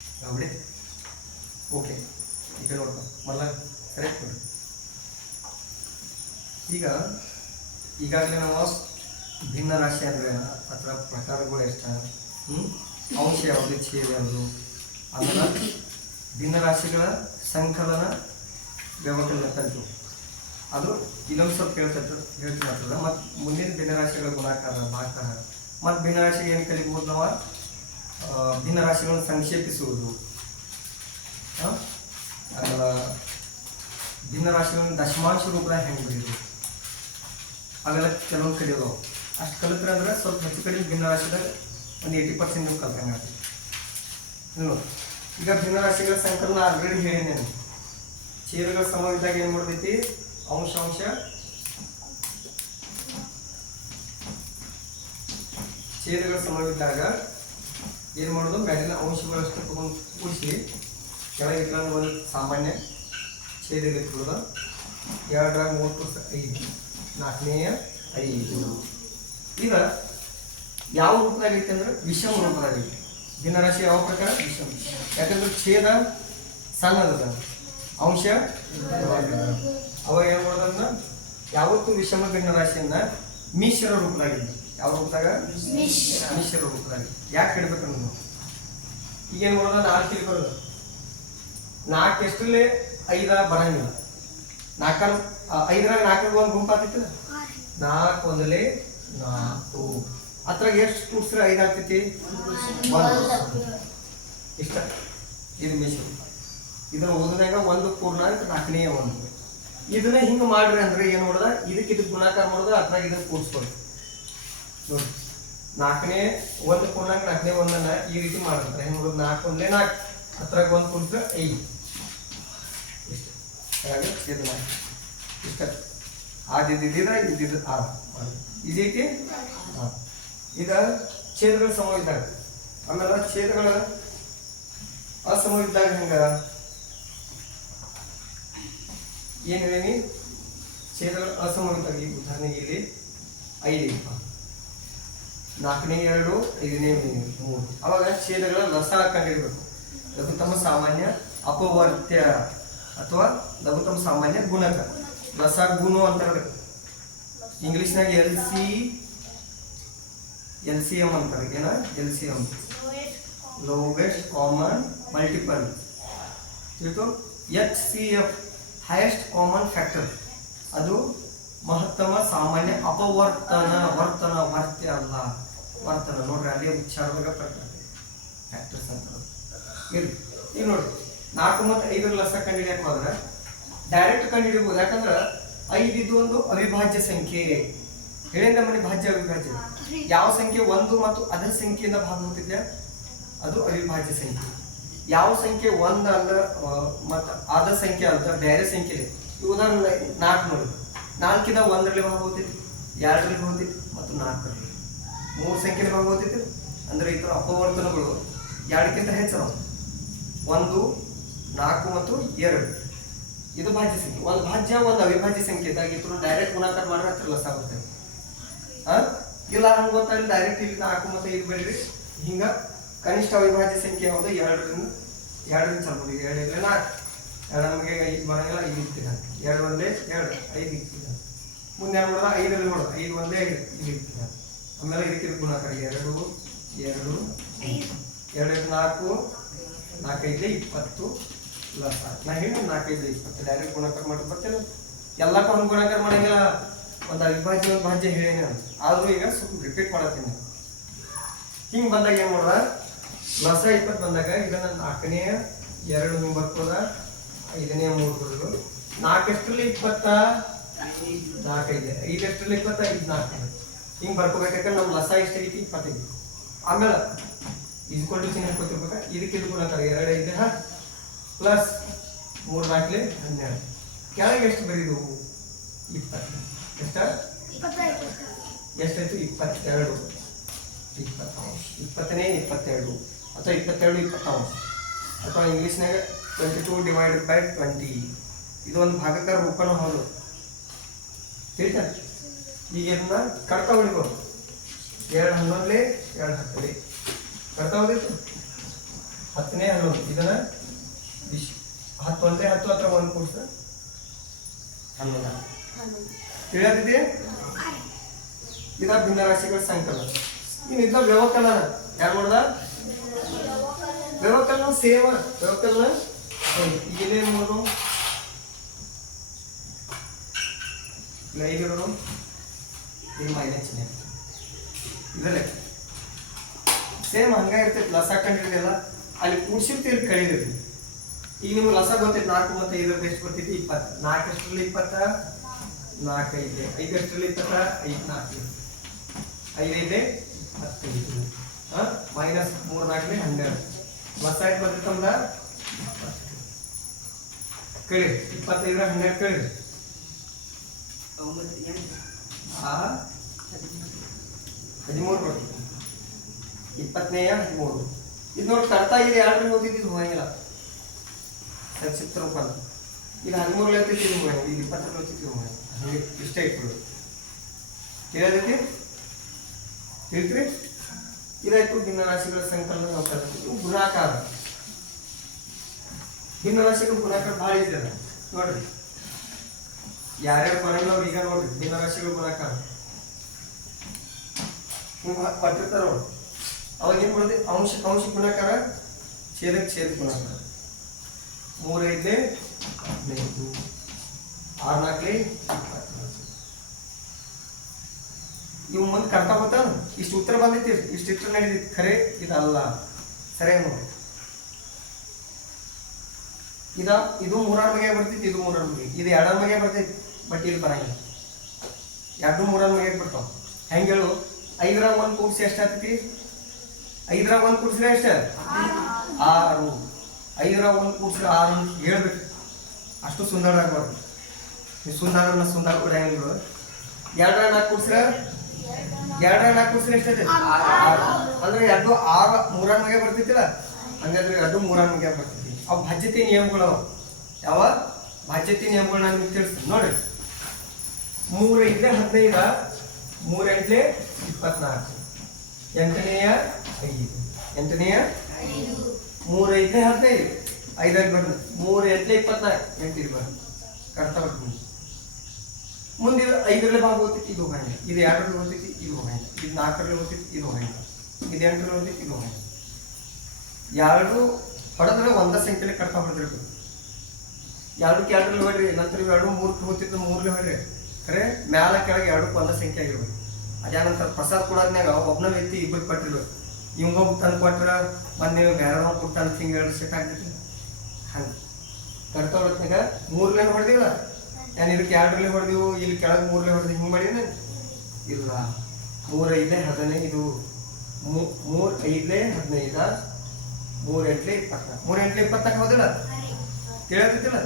आवडे okay ಈಗ ನೋಡ್ಕೊ ಮಲ್ಲ correct ನೋಡಿ. ಈಗಾಗಲೇ ನಾವು ಭಿನ್ನ ರಾಶಿ ಅಂದರೆ ಅದರ ಪ್ರಕಾರಗಳು ಎಷ್ಟು, ಅಂಶ ಯಾವುದು, ಛೇದ ಯಾವುದು, ಆಮೇಲೆ ಭಿನ್ನ ರಾಶಿಗಳ ಸಂಕಲನ ವ್ಯವಕಲನ ಕಲಿತು ಅದು ಇನ್ನೊಂದು ಸ್ವಲ್ಪ ಹೇಳ್ತಿರ್ತದೆ. ಮತ್ತು ಮುಂದಿನ ಭಿನ್ನರಾಶಿಗಳ ಗುಣಾಕಾರ, ಭಾಕಾರ, ಮತ್ತು ಭಿನ್ನರಾಶಿಗೆ ಏನು ಕಲಿಬಹುದು ನಾವು, ಭಿನ್ನರಾಶಿಗಳನ್ನು ಸಂಕ್ಷೇಪಿಸುವುದು, ಆಮೇಲೆ ಭಿನ್ನರಾಶಿಗಳನ್ನು ದಶಮಾಂಶ ರೂಪದಾಗ ಹೆಂಗೆ ಬರೆಯೋದು, ಅವೆಲ್ಲ ಕೆಲವೊಂದು ಕಲಿಯೋದು. ಅಷ್ಟು ಕಲಿತ್ರೆ ಅಂದ್ರೆ ಸ್ವಲ್ಪ ಹೆಚ್ಚು ಕಡಿಮೆ ಭಿನ್ನರಾಶಿದಾಗ ಒಂದು 80% ನೀವು ಕಲ್ತಂಗೆ ಆಗ್ತದೆ. ಈಗ ಭಿನ್ನರಾಶಿಗಳ ಸಂಕಲನ ಆಲ್ರೆಡಿ ಹೇಳಿದ್ದೇನೆ. ಛೇದಗಳ ಸಮವಿದ್ದಾಗ ಏನು ಮಾಡ್ತೈತಿ, ಅಂಶ ಛೇದಗಳ ಸಮವಿದ್ದಾಗ ಏನು ಮಾಡೋದು, ಮೇಲಿನ ಅಂಶಗಳಷ್ಟು ತಗೊಂಡು ಕೂಡಿಸಿ ಕೆಳಗೆ ಒಂದು ಸಾಮಾನ್ಯ ಛೇದ ಇಟ್ಕೊಳ್ಳೋದು. 2 3 5 4ನೇ 5. ಈಗ ಯಾವ ರೂಪದಾಗೈತೆ ಅಂದ್ರೆ ವಿಷಮ ರೂಪದಾಗೈತೆ. ಭಿನ್ನರಾಶಿ ಯಾವ ಪ್ರಕಾರ, ವಿಷಮ. ಯಾಕಂದ್ರೆ ಛೇದ ಸಣ್ಣದ, ಅಂಶ ಅವ ಏನು ಮಾಡೋದನ್ನ ಯಾವತ್ತು ವಿಷಮ ಭಿನ್ನರಾಶಿಯನ್ನ ಮಿಶ್ರ ರೂಪದಾಗಿದೆ. ಯಾವ ರೂಪದಾಗ, ಮಿಶ್ರ ರೂಪದಾಗ. ಯಾಕೆ ಹೇಳ್ಬೇಕನ್ನೋದು ಈಗೇನು ಮಾಡೋದು, 4 ತಿಳ್ಕೊಳ್ಳೋದು. 4 ಎಷ್ಟರಲ್ಲಿ 5 ಬರಂಗಿಲ್ಲ. 5ರಾಗ 4 ಒಂದು ಗುಂಪು ಆಗ್ತೈತಿ. 4 1 4 ಅದ್ರಾಗ ಎಷ್ಟು ಕೂಡಿಸ್ರೆ 5 ಆಗ್ತೈತಿ, 1 ಇಷ್ಟ. ಇದು ಮಿಶ್ರ. ಇದನ್ನ ಓದಿದಾಗ 1 ಪೂರ್ಣಾಂಕ 4ನೇ 1. ಇದನ್ನ ಹಿಂಗೆ ಮಾಡ್ರಿ ಅಂದ್ರೆ ಏನು ಮಾಡೋದ, ಇದಕ್ಕೆ ಗುಣಾಕಾರ ಮಾಡೋದು, ಅದ್ರಾಗ ಇದನ್ನ ಕೂಡಿಸ್ಬೋದು ನೋಡಿ. 4ನೇ 1 ಪೂರ್ಣಾಂಕ 4ನೇ 1 ಈ ರೀತಿ ಮಾಡ್ತಾರೆ. ಹೆಂಗೆ ಮಾಡೋದು, 4 1 4 ಅದ್ರಾಗ 1 ಕೂಡಿಸ್ರೆ 5 ಇಷ್ಟ. ಹಾಗಾಗಿ ಛೇದ 4 ಇಷ್ಟ. ಆದಿದ್ದಿದ್ದ ಇದ್ದಿದ್ದು ಇದೈತಿ. ಈಗ ಛೇದಗಳ ಸಮ ಇದ್ದಾಗ, ಆಮೇಲೆ ಛೇದಗಳ ಅಸಮ ಇದ್ದಾಗ ಹೆಂಗ ಏನು ಹೇಳೀನಿ, ಛೇದಗಳ ಅಸಮ ಇದ್ದಾಗ ಈ ಉದಾಹರಣೆಗೆ ಇಲ್ಲಿ 5 4ನೇ 2 5ನೇ 3. ಅವಾಗ ಛೇದಗಳ ಲಸ ಕಂಡಿಡಬೇಕು. ಲಘುತ್ತಮ ಸಾಮಾನ್ಯ ಅಪವರ್ತ್ಯ ಅಥವಾ ಲಘುತ್ತಮ ಸಾಮಾನ್ಯ ಗುಣಕ, ಲಸ ಗುಣ ಅಂತಾರೆ. ಇಂಗ್ಲಿಷ್ನಾಗ LCM ಅಂತಾರೆ. ಏನ LCM, ಲೋವೆಸ್ಟ್ ಕಾಮನ್ ಮಲ್ಟಿಪಲ್. ಇದು HCF, ಹೈಯೆಸ್ಟ್ ಕಾಮನ್ ಫ್ಯಾಕ್ಟರ್. ಅದು ಮಹತ್ತಮ ಸಾಮಾನ್ಯ ಅಪವರ್ತನ, ವರ್ತ್ಯ ಅಲ್ಲ, ವರ್ತನ. ನೋಡ್ರಿ ಅಲ್ಲಿ ಉಚ್ಚಾರದಾಗ ಪ್ರಕಾರ ಫ್ಯಾಕ್ಟರ್ಸ್ ಅಂತ ಇರ್ಲಿ. ಈಗ ನೋಡ್ರಿ 4 ಮತ್ತು 5 ಲಸ ಕಂಡುಹಿಡಿಯಕ್ಕೆ ಹೋದ್ರೆ ಡೈರೆಕ್ಟ್ ಕಂಡುಹಿಡಿಯಬಹುದು. ಯಾಕಂದ್ರೆ 5 ಇದು ಒಂದು ಅವಿಭಾಜ್ಯ ಸಂಖ್ಯೆ. ಹೇಳಿದ ಮನೆ ಭಾಜ್ಯ ಅವಿಭಾಜ್ಯ. ಯಾವ ಸಂಖ್ಯೆ 1 ಮತ್ತು ಅದರ ಸಂಖ್ಯೆಯಿಂದ ಭಾಗ ಹೋಗ್ತಿದ್ಯಾ ಅದು ಅವಿಭಾಜ್ಯ ಸಂಖ್ಯೆ. ಯಾವ ಸಂಖ್ಯೆ 1 ಅಲ್ಲ ಮತ್ತು ಅದ ಸಂಖ್ಯೆ ಅಲ್ಲ ಬೇರೆ ಸಂಖ್ಯೆ. ಉದಾಹರಣೆ 4 ನೋಡಿ, 4ರಿಂದ 1ರಲ್ಲಿ ಭಾಗ ಹೋಗ್ತೈತಿ, 2ರಲ್ಲಿ ಹೋಗ್ತೈತಿ ಮತ್ತು 4ರಲ್ಲಿ 3 ಸಂಖ್ಯೆಯಲ್ಲಿ ಭಾಗ ಹೋಗ್ತೈತಿ. ಅಂದ್ರೆ ಈ ಥರ ಅಪವರ್ತನಗಳು 2ಕ್ಕಿಂತ ಹೆಚ್ಚು. 1 4 ಮತ್ತು 2 ಇದು ಭಾಜ್ಯ ಸಂಖ್ಯೆ. ಒಂದು ಭಾಜ್ಯ ಒಂದು ಅವಿಭಾಜ್ಯ ಸಂಖ್ಯೆ ಇದ್ದಾಗ ಇದ್ರು ಡೈರೆಕ್ಟ್ ಗುಣಾಕಾರ ಮಾಡಿದ್ರೆ ಹತ್ರ ಲಸ ಆಗುತ್ತೆ. ಇಲ್ಲ ಹಂಗೆ ಗೊತ್ತಾಗಲಿ, ಡೈರೆಕ್ಟ್ ಇಲ್ಲಿ 4 ಮತ್ತು 5 ಬೇಡ್ರಿ. ಹಿಂಗ ಕನಿಷ್ಠ ಅವಿಭಾಜ್ಯ ಸಂಖ್ಯೆ ಯಾವುದು, 2ರಿಂದ ಚಾಲು. 2 ಇರಲಿ 4, 2 ನಮಗೆ 5 ಬರಂಗಿಲ್ಲ, 5 ಇರ್ತೀರ. 2 1 2 5 ಇರ್ತೀರ. ಮುಂದೆ ಏನು ಮಾಡೋದು, 5ರಲ್ಲಿ ನೋಡೋದು, 5 1 5 ಇಲ್ಲಿ ಇರ್ತೀರ. ಆಮೇಲೆ ಇದಕ್ಕೆ ಗುಣಾಕಾರ 2 2 2 4 4 5 20 ಲಸ. ನಾ ಹೇಳಿ 4 5 20 ಡೈರೆಕ್ಟ್ ಗುಣಾಕಾರ ಮಾಡಿ ಬರ್ತೇನೆ. ಎಲ್ಲಕ್ಕೂ ಹಂಗೆ ಗುಣಾಕಾರ ಮಾಡಂಗಿಲ್ಲ. ಒಂದು ಅವಿಭಾಜ್ಯ ಒಂದು ಭಾಜ್ಯ ಹೇಳೇನೆ ಅಂತ. ಆದರೂ ಈಗ ಸ್ವಲ್ಪ ರಿಪೀಟ್ ಮಾಡತ್ತೀನಿ. ಹಿಂಗೆ ಬಂದಾಗ ಏನು ಮಾಡೋದ, ಲಸ 20 ಬಂದಾಗ ಇದನ್ನ 4ನೇ 2 ಹಿಂಗೆ ಬರ್ತದ, 5ನೇ 3 ಬರೋದು. 4 ಎಷ್ಟರಲ್ಲಿ 20, 4 5 5 ಎಷ್ಟರಲ್ಲಿ 20, 5 4 ಹಿಂಗೆ ಬರ್ಕೋಬೇಕಾದ್ರೆ ನಮ್ಮ ಲಸ ಎಷ್ಟಾಗೈತಿ 25. ಆಮೇಲೆ ಇದ್ಕೊಂಡು ಚಿಹ್ನೆ ಕೊಟ್ಟಿರ್ಬೇಕ. ಇದಕ್ಕೆ ಇದು ಗುಣಾಕಾರ 2 5 10 ಪ್ಲಸ್ 3 4 12. ಕೆಳಗೆ ಎಷ್ಟು ಬರೀದು 20. ಎಷ್ಟಾಯ್ತು 22 20ನೇ 22 ಅಥವಾ 22 20 ಅಥವಾ ಇಂಗ್ಲೀಷ್ನಾಗ 22/20. ಇದು ಒಂದು ಭಾಗಕಾರ ರೂಪನೂ ಹೌದು. ತಿಳಿತಾ? ಈಗ ಇದನ್ನ ಕಡ್ತಾ ಹೊಡಿಬೋದು. 2 11 2 10 ಕಡ್ತಾ ಹೋದಿತ್ತು. 10ನೇ 11 ಇದನ್ನ 10 ಅಂದ್ರೆ 10 ಹತ್ರ 1 ಕೂಡ್ಸ 11 ತಿಳಿಯದಿದೆ. ಇದ ಭಿನ್ನರಾಶಿಗಳ ಸಂಕಲನ. ಇದ ವ್ಯವಕಲನ ಯಾರು ಮಾಡ್ದ? ವ್ಯವಕಲನ ಸೇವ ವ್ಯವಕಲನ ಈಗ ಏನೇನು ಮಾಡೋದು ಲೈವ್ ಇದು ಮೈನಸ್ ಚಿಹ್ನೆ ಇದರಲ್ಲೇ ಸೇಮ್ ಹಂಗ ಇರ್ತೈತಿ. ಲಸ ಕಂಡಿಡಿದೆಲ್ಲ ಅಲ್ಲಿ ಕೂಡ್ಸಿರ್ತೀವಿ ಕಳಿದಿರ್ತೀವಿ. ಈಗ ನಿಮ್ಗೆ ಲಸ ಗೊತ್ತೈತಿ 4 ಮತ್ತು 5 ಎಷ್ಟು ಬರ್ತೈತಿ 20. 4 ಅಷ್ಟರಲ್ಲಿ 20 4 5 5 ಅಷ್ಟರಲ್ಲಿ 20 5 4 5 5 15 ಮೈನಸ್ 3 4 12 ಲಸ ಎಷ್ಟು ಬರ್ತೈತಂದ ಕಳಿ 25 12 ಕಳಿ 13 ಬರ್ತೈತಿ. 20ನೇ 13 ಇದು ನೋಡಿ ಕರ್ತಾ ಇದೆ 2 ಓದಿದ್ದು ಹೋಗಿಲ್ಲ ಸಂಕ್ಷಿಪ್ತ ರೂಪ. ಈಗ 13 ಓದ್ತಿತ್ತು ಇದು ಹೋಗಿ ಈಗ 20 ಓದ್ತಿತ್ತು ಹೋಗಿ ಹಂಗೆ ಇಷ್ಟೇ ಇಟ್ಬಿಡು. ತಿಳಿದೈತಿ ತಿಳಿತ್ರಿ. ಇದಾಯ್ತು ಭಿನ್ನರಾಶಿಗಳ ಸಂಕಲನ ನಾವು ಕಲಿತು. ಗುಣಾಕಾರ ಭಿನ್ನರಾಶಿಗಳ ಗುಣಾಕಾರ ಭಾಳ ಇದೆ ನೋಡ್ರಿ. ಯಾರ್ಯಾರು ಬರಂಗಿಲ್ಲ ಅವ್ರು ಈಗ ನೋಡ್ರಿ ಭಿನ್ನರಾಶಿಗಳ ಗುಣಾಕಾರ ಕೊಟ್ಟಿರ್ತಾರ ಅವ್ರು. ಅವಾಗ ಏನ್ ಬರ್ತದೆ? ಅಂಶ ಗುಣಾಕಾರ ಛೇದಕ್ಕೆ ಛೇದ ಗುಣಾಕಾರ 3 5 15 6 4 20 ಇವು ಮುಂದೆ ಕರ್ತಾ ಹೋಗ್ತಾನ. ಇಷ್ಟು ಉತ್ತರ ಬಂದೈತಿ ಇಷ್ಟು ಇಟ್ಟರೆ ನಡೀತೈತಿ. ಖರೆ ಇದಲ್ಲ ಸರಿ ನೋಡಿ. ಇದು 3 ಬಗೆ ಬರ್ತೈತಿ. ಇದು 3 ಬಗೆ. ಇದು 2 ಬಗೆ ಬರ್ತೈತಿ. ಬಟ್ ಇಲ್ಲಿ ಬರಂಗಿಲ್ಲ. 2 3 ಬಗೆ ಬರ್ತಾವ. ಹೆಂಗೆ ಹೇಳು? 5 1 ಕೂಡಿಸಿ ಎಷ್ಟು ಆಗ್ತೈತಿ? 5 1 ಕೂಡಿಸಿದ್ರೆ ಎಷ್ಟು? 6. 5 1 ಕೂಡಿಸಿದ್ರೆ 6 ಅಂತ ಹೇಳ್ಬೇಕು. ಅಷ್ಟು ಸುಂದರ ಆಗ್ಬಾರ್ದು. ನೀವು ಸುಂದರ ಕೂಡ ಹೆಂಗಿಲ್ಲ. 2 4 ಕೂಡಿಸಿದ್ರೆ 2 4 ಕೂಡಿಸಿದ್ರೆ ಎಷ್ಟೈತೆ? 6. ಅಂದ್ರೆ 2 6 3 ಬಗೆ ಬರ್ತೈತಿಲ್ಲ. ಹಂಗಾದ್ರೆ 2 3 ಬಗೆ ಬರ್ತೈತಿ. ಅವು ಭಾಜ್ಯತೆ ನಿಯಮಗಳು. ಯಾವ ಭಾಜ್ಯತೆ ನಿಯಮಗಳು ನಾನು ನಿಮ್ಗೆ ತಿಳಿಸ್ತೀನಿ ನೋಡ್ರಿ. 3 5 15 3 8 24 8ನೇಯ 5 8ನೇಯ 3 5 15 5 ಬಂದು 3 8 24 8 ಇದು ಬಂದು ಕರ್ತಾ ಬರ್ತೀನಿ. ಮುಂದೆ 5ರಲ್ಲಿ ಭಾಗ ಓದ್ತೈತಿ ಇದು ಹೋಗಂಗಿಲ್ಲ. ಇದು 2ರಲ್ಲಿ ಓದ್ತೈತಿ ಇದು ಹೋಗಂಗಿಲ್ಲ. ಇದು 4ರಲ್ಲಿ ಓದ್ತೈತಿ ಇದು ಹೋಗಂಗಿಲ್ಲ. ಇದು 8ರಲ್ಲಿ ಓದ್ತೈತಿ ಇದು ಹೋಗಂಗಿಲ್ಲ. 2 ಹೊಡೆದ್ರೆ ಒಂದೇ ಸಂಖ್ಯೆಯಲ್ಲಿ ಕರ್ತಾ ಹೊಡೆದಿರ್ಬೇಕು. 2ಕ್ಕೆ 2ರಲ್ಲಿ ಹೊಡ್ರಿ. ನಂತರ 2 3ಕ್ಕೆ ಹೋಗ್ತಿತ್ತು 3ರಲ್ಲಿ ಹೊಡ್ರಿ. ಖರೆ ಮ್ಯಾಲ ಕೆಳಗೆ 2ಕ್ಕೆ ಒಂದೇ ಸಂಖ್ಯೆ ಆಗಿರ್ಬೇಕು. ಅದ್ಯಾನಂತರ ಪ್ರಸಾದ್ ಕೊಡೋದ್ನಾಗ ಒಬ್ಬನ ವ್ಯಕ್ತಿ ಇಬ್ಬರು ಕೊಟ್ಟಿರ್ಬೇಕು. ಇವಂಗೊಬ್ಬ ತಂದು ಕೊಟ್ಟರೆ ಒಂದು ನೀವು ಬೇರೆ ಕೊಡ್ತಾನೆ ಹಿಂಗೆ 2 ಸೆಟ್ ಆಗ್ತೈತಿ. ಹಂಗೆ ಕರ್ತಾ ಹೊಡೋದ್ನಾಗ 3ರಲ್ಲಿ ಹೊಡೆದಿಲ್ಲ. ನಾನು ಇದಕ್ಕೆ 2ರಲ್ಲಿ ಹೊಡೆದಿವು ಇಲ್ಲಿ ಕೆಳಗೆ 3ರಲ್ಲಿ ಹೊಡೆದು ಹಿಂಗೆ ಮಾಡೀನಿ ಇಲ್ಲ. 3 5 15 ಇದು 3 5 15 3 8 24 3 8 24 ಹೋದಿಲ್ಲ ತಿಳಿಯತ್ತಿಲ್ಲ.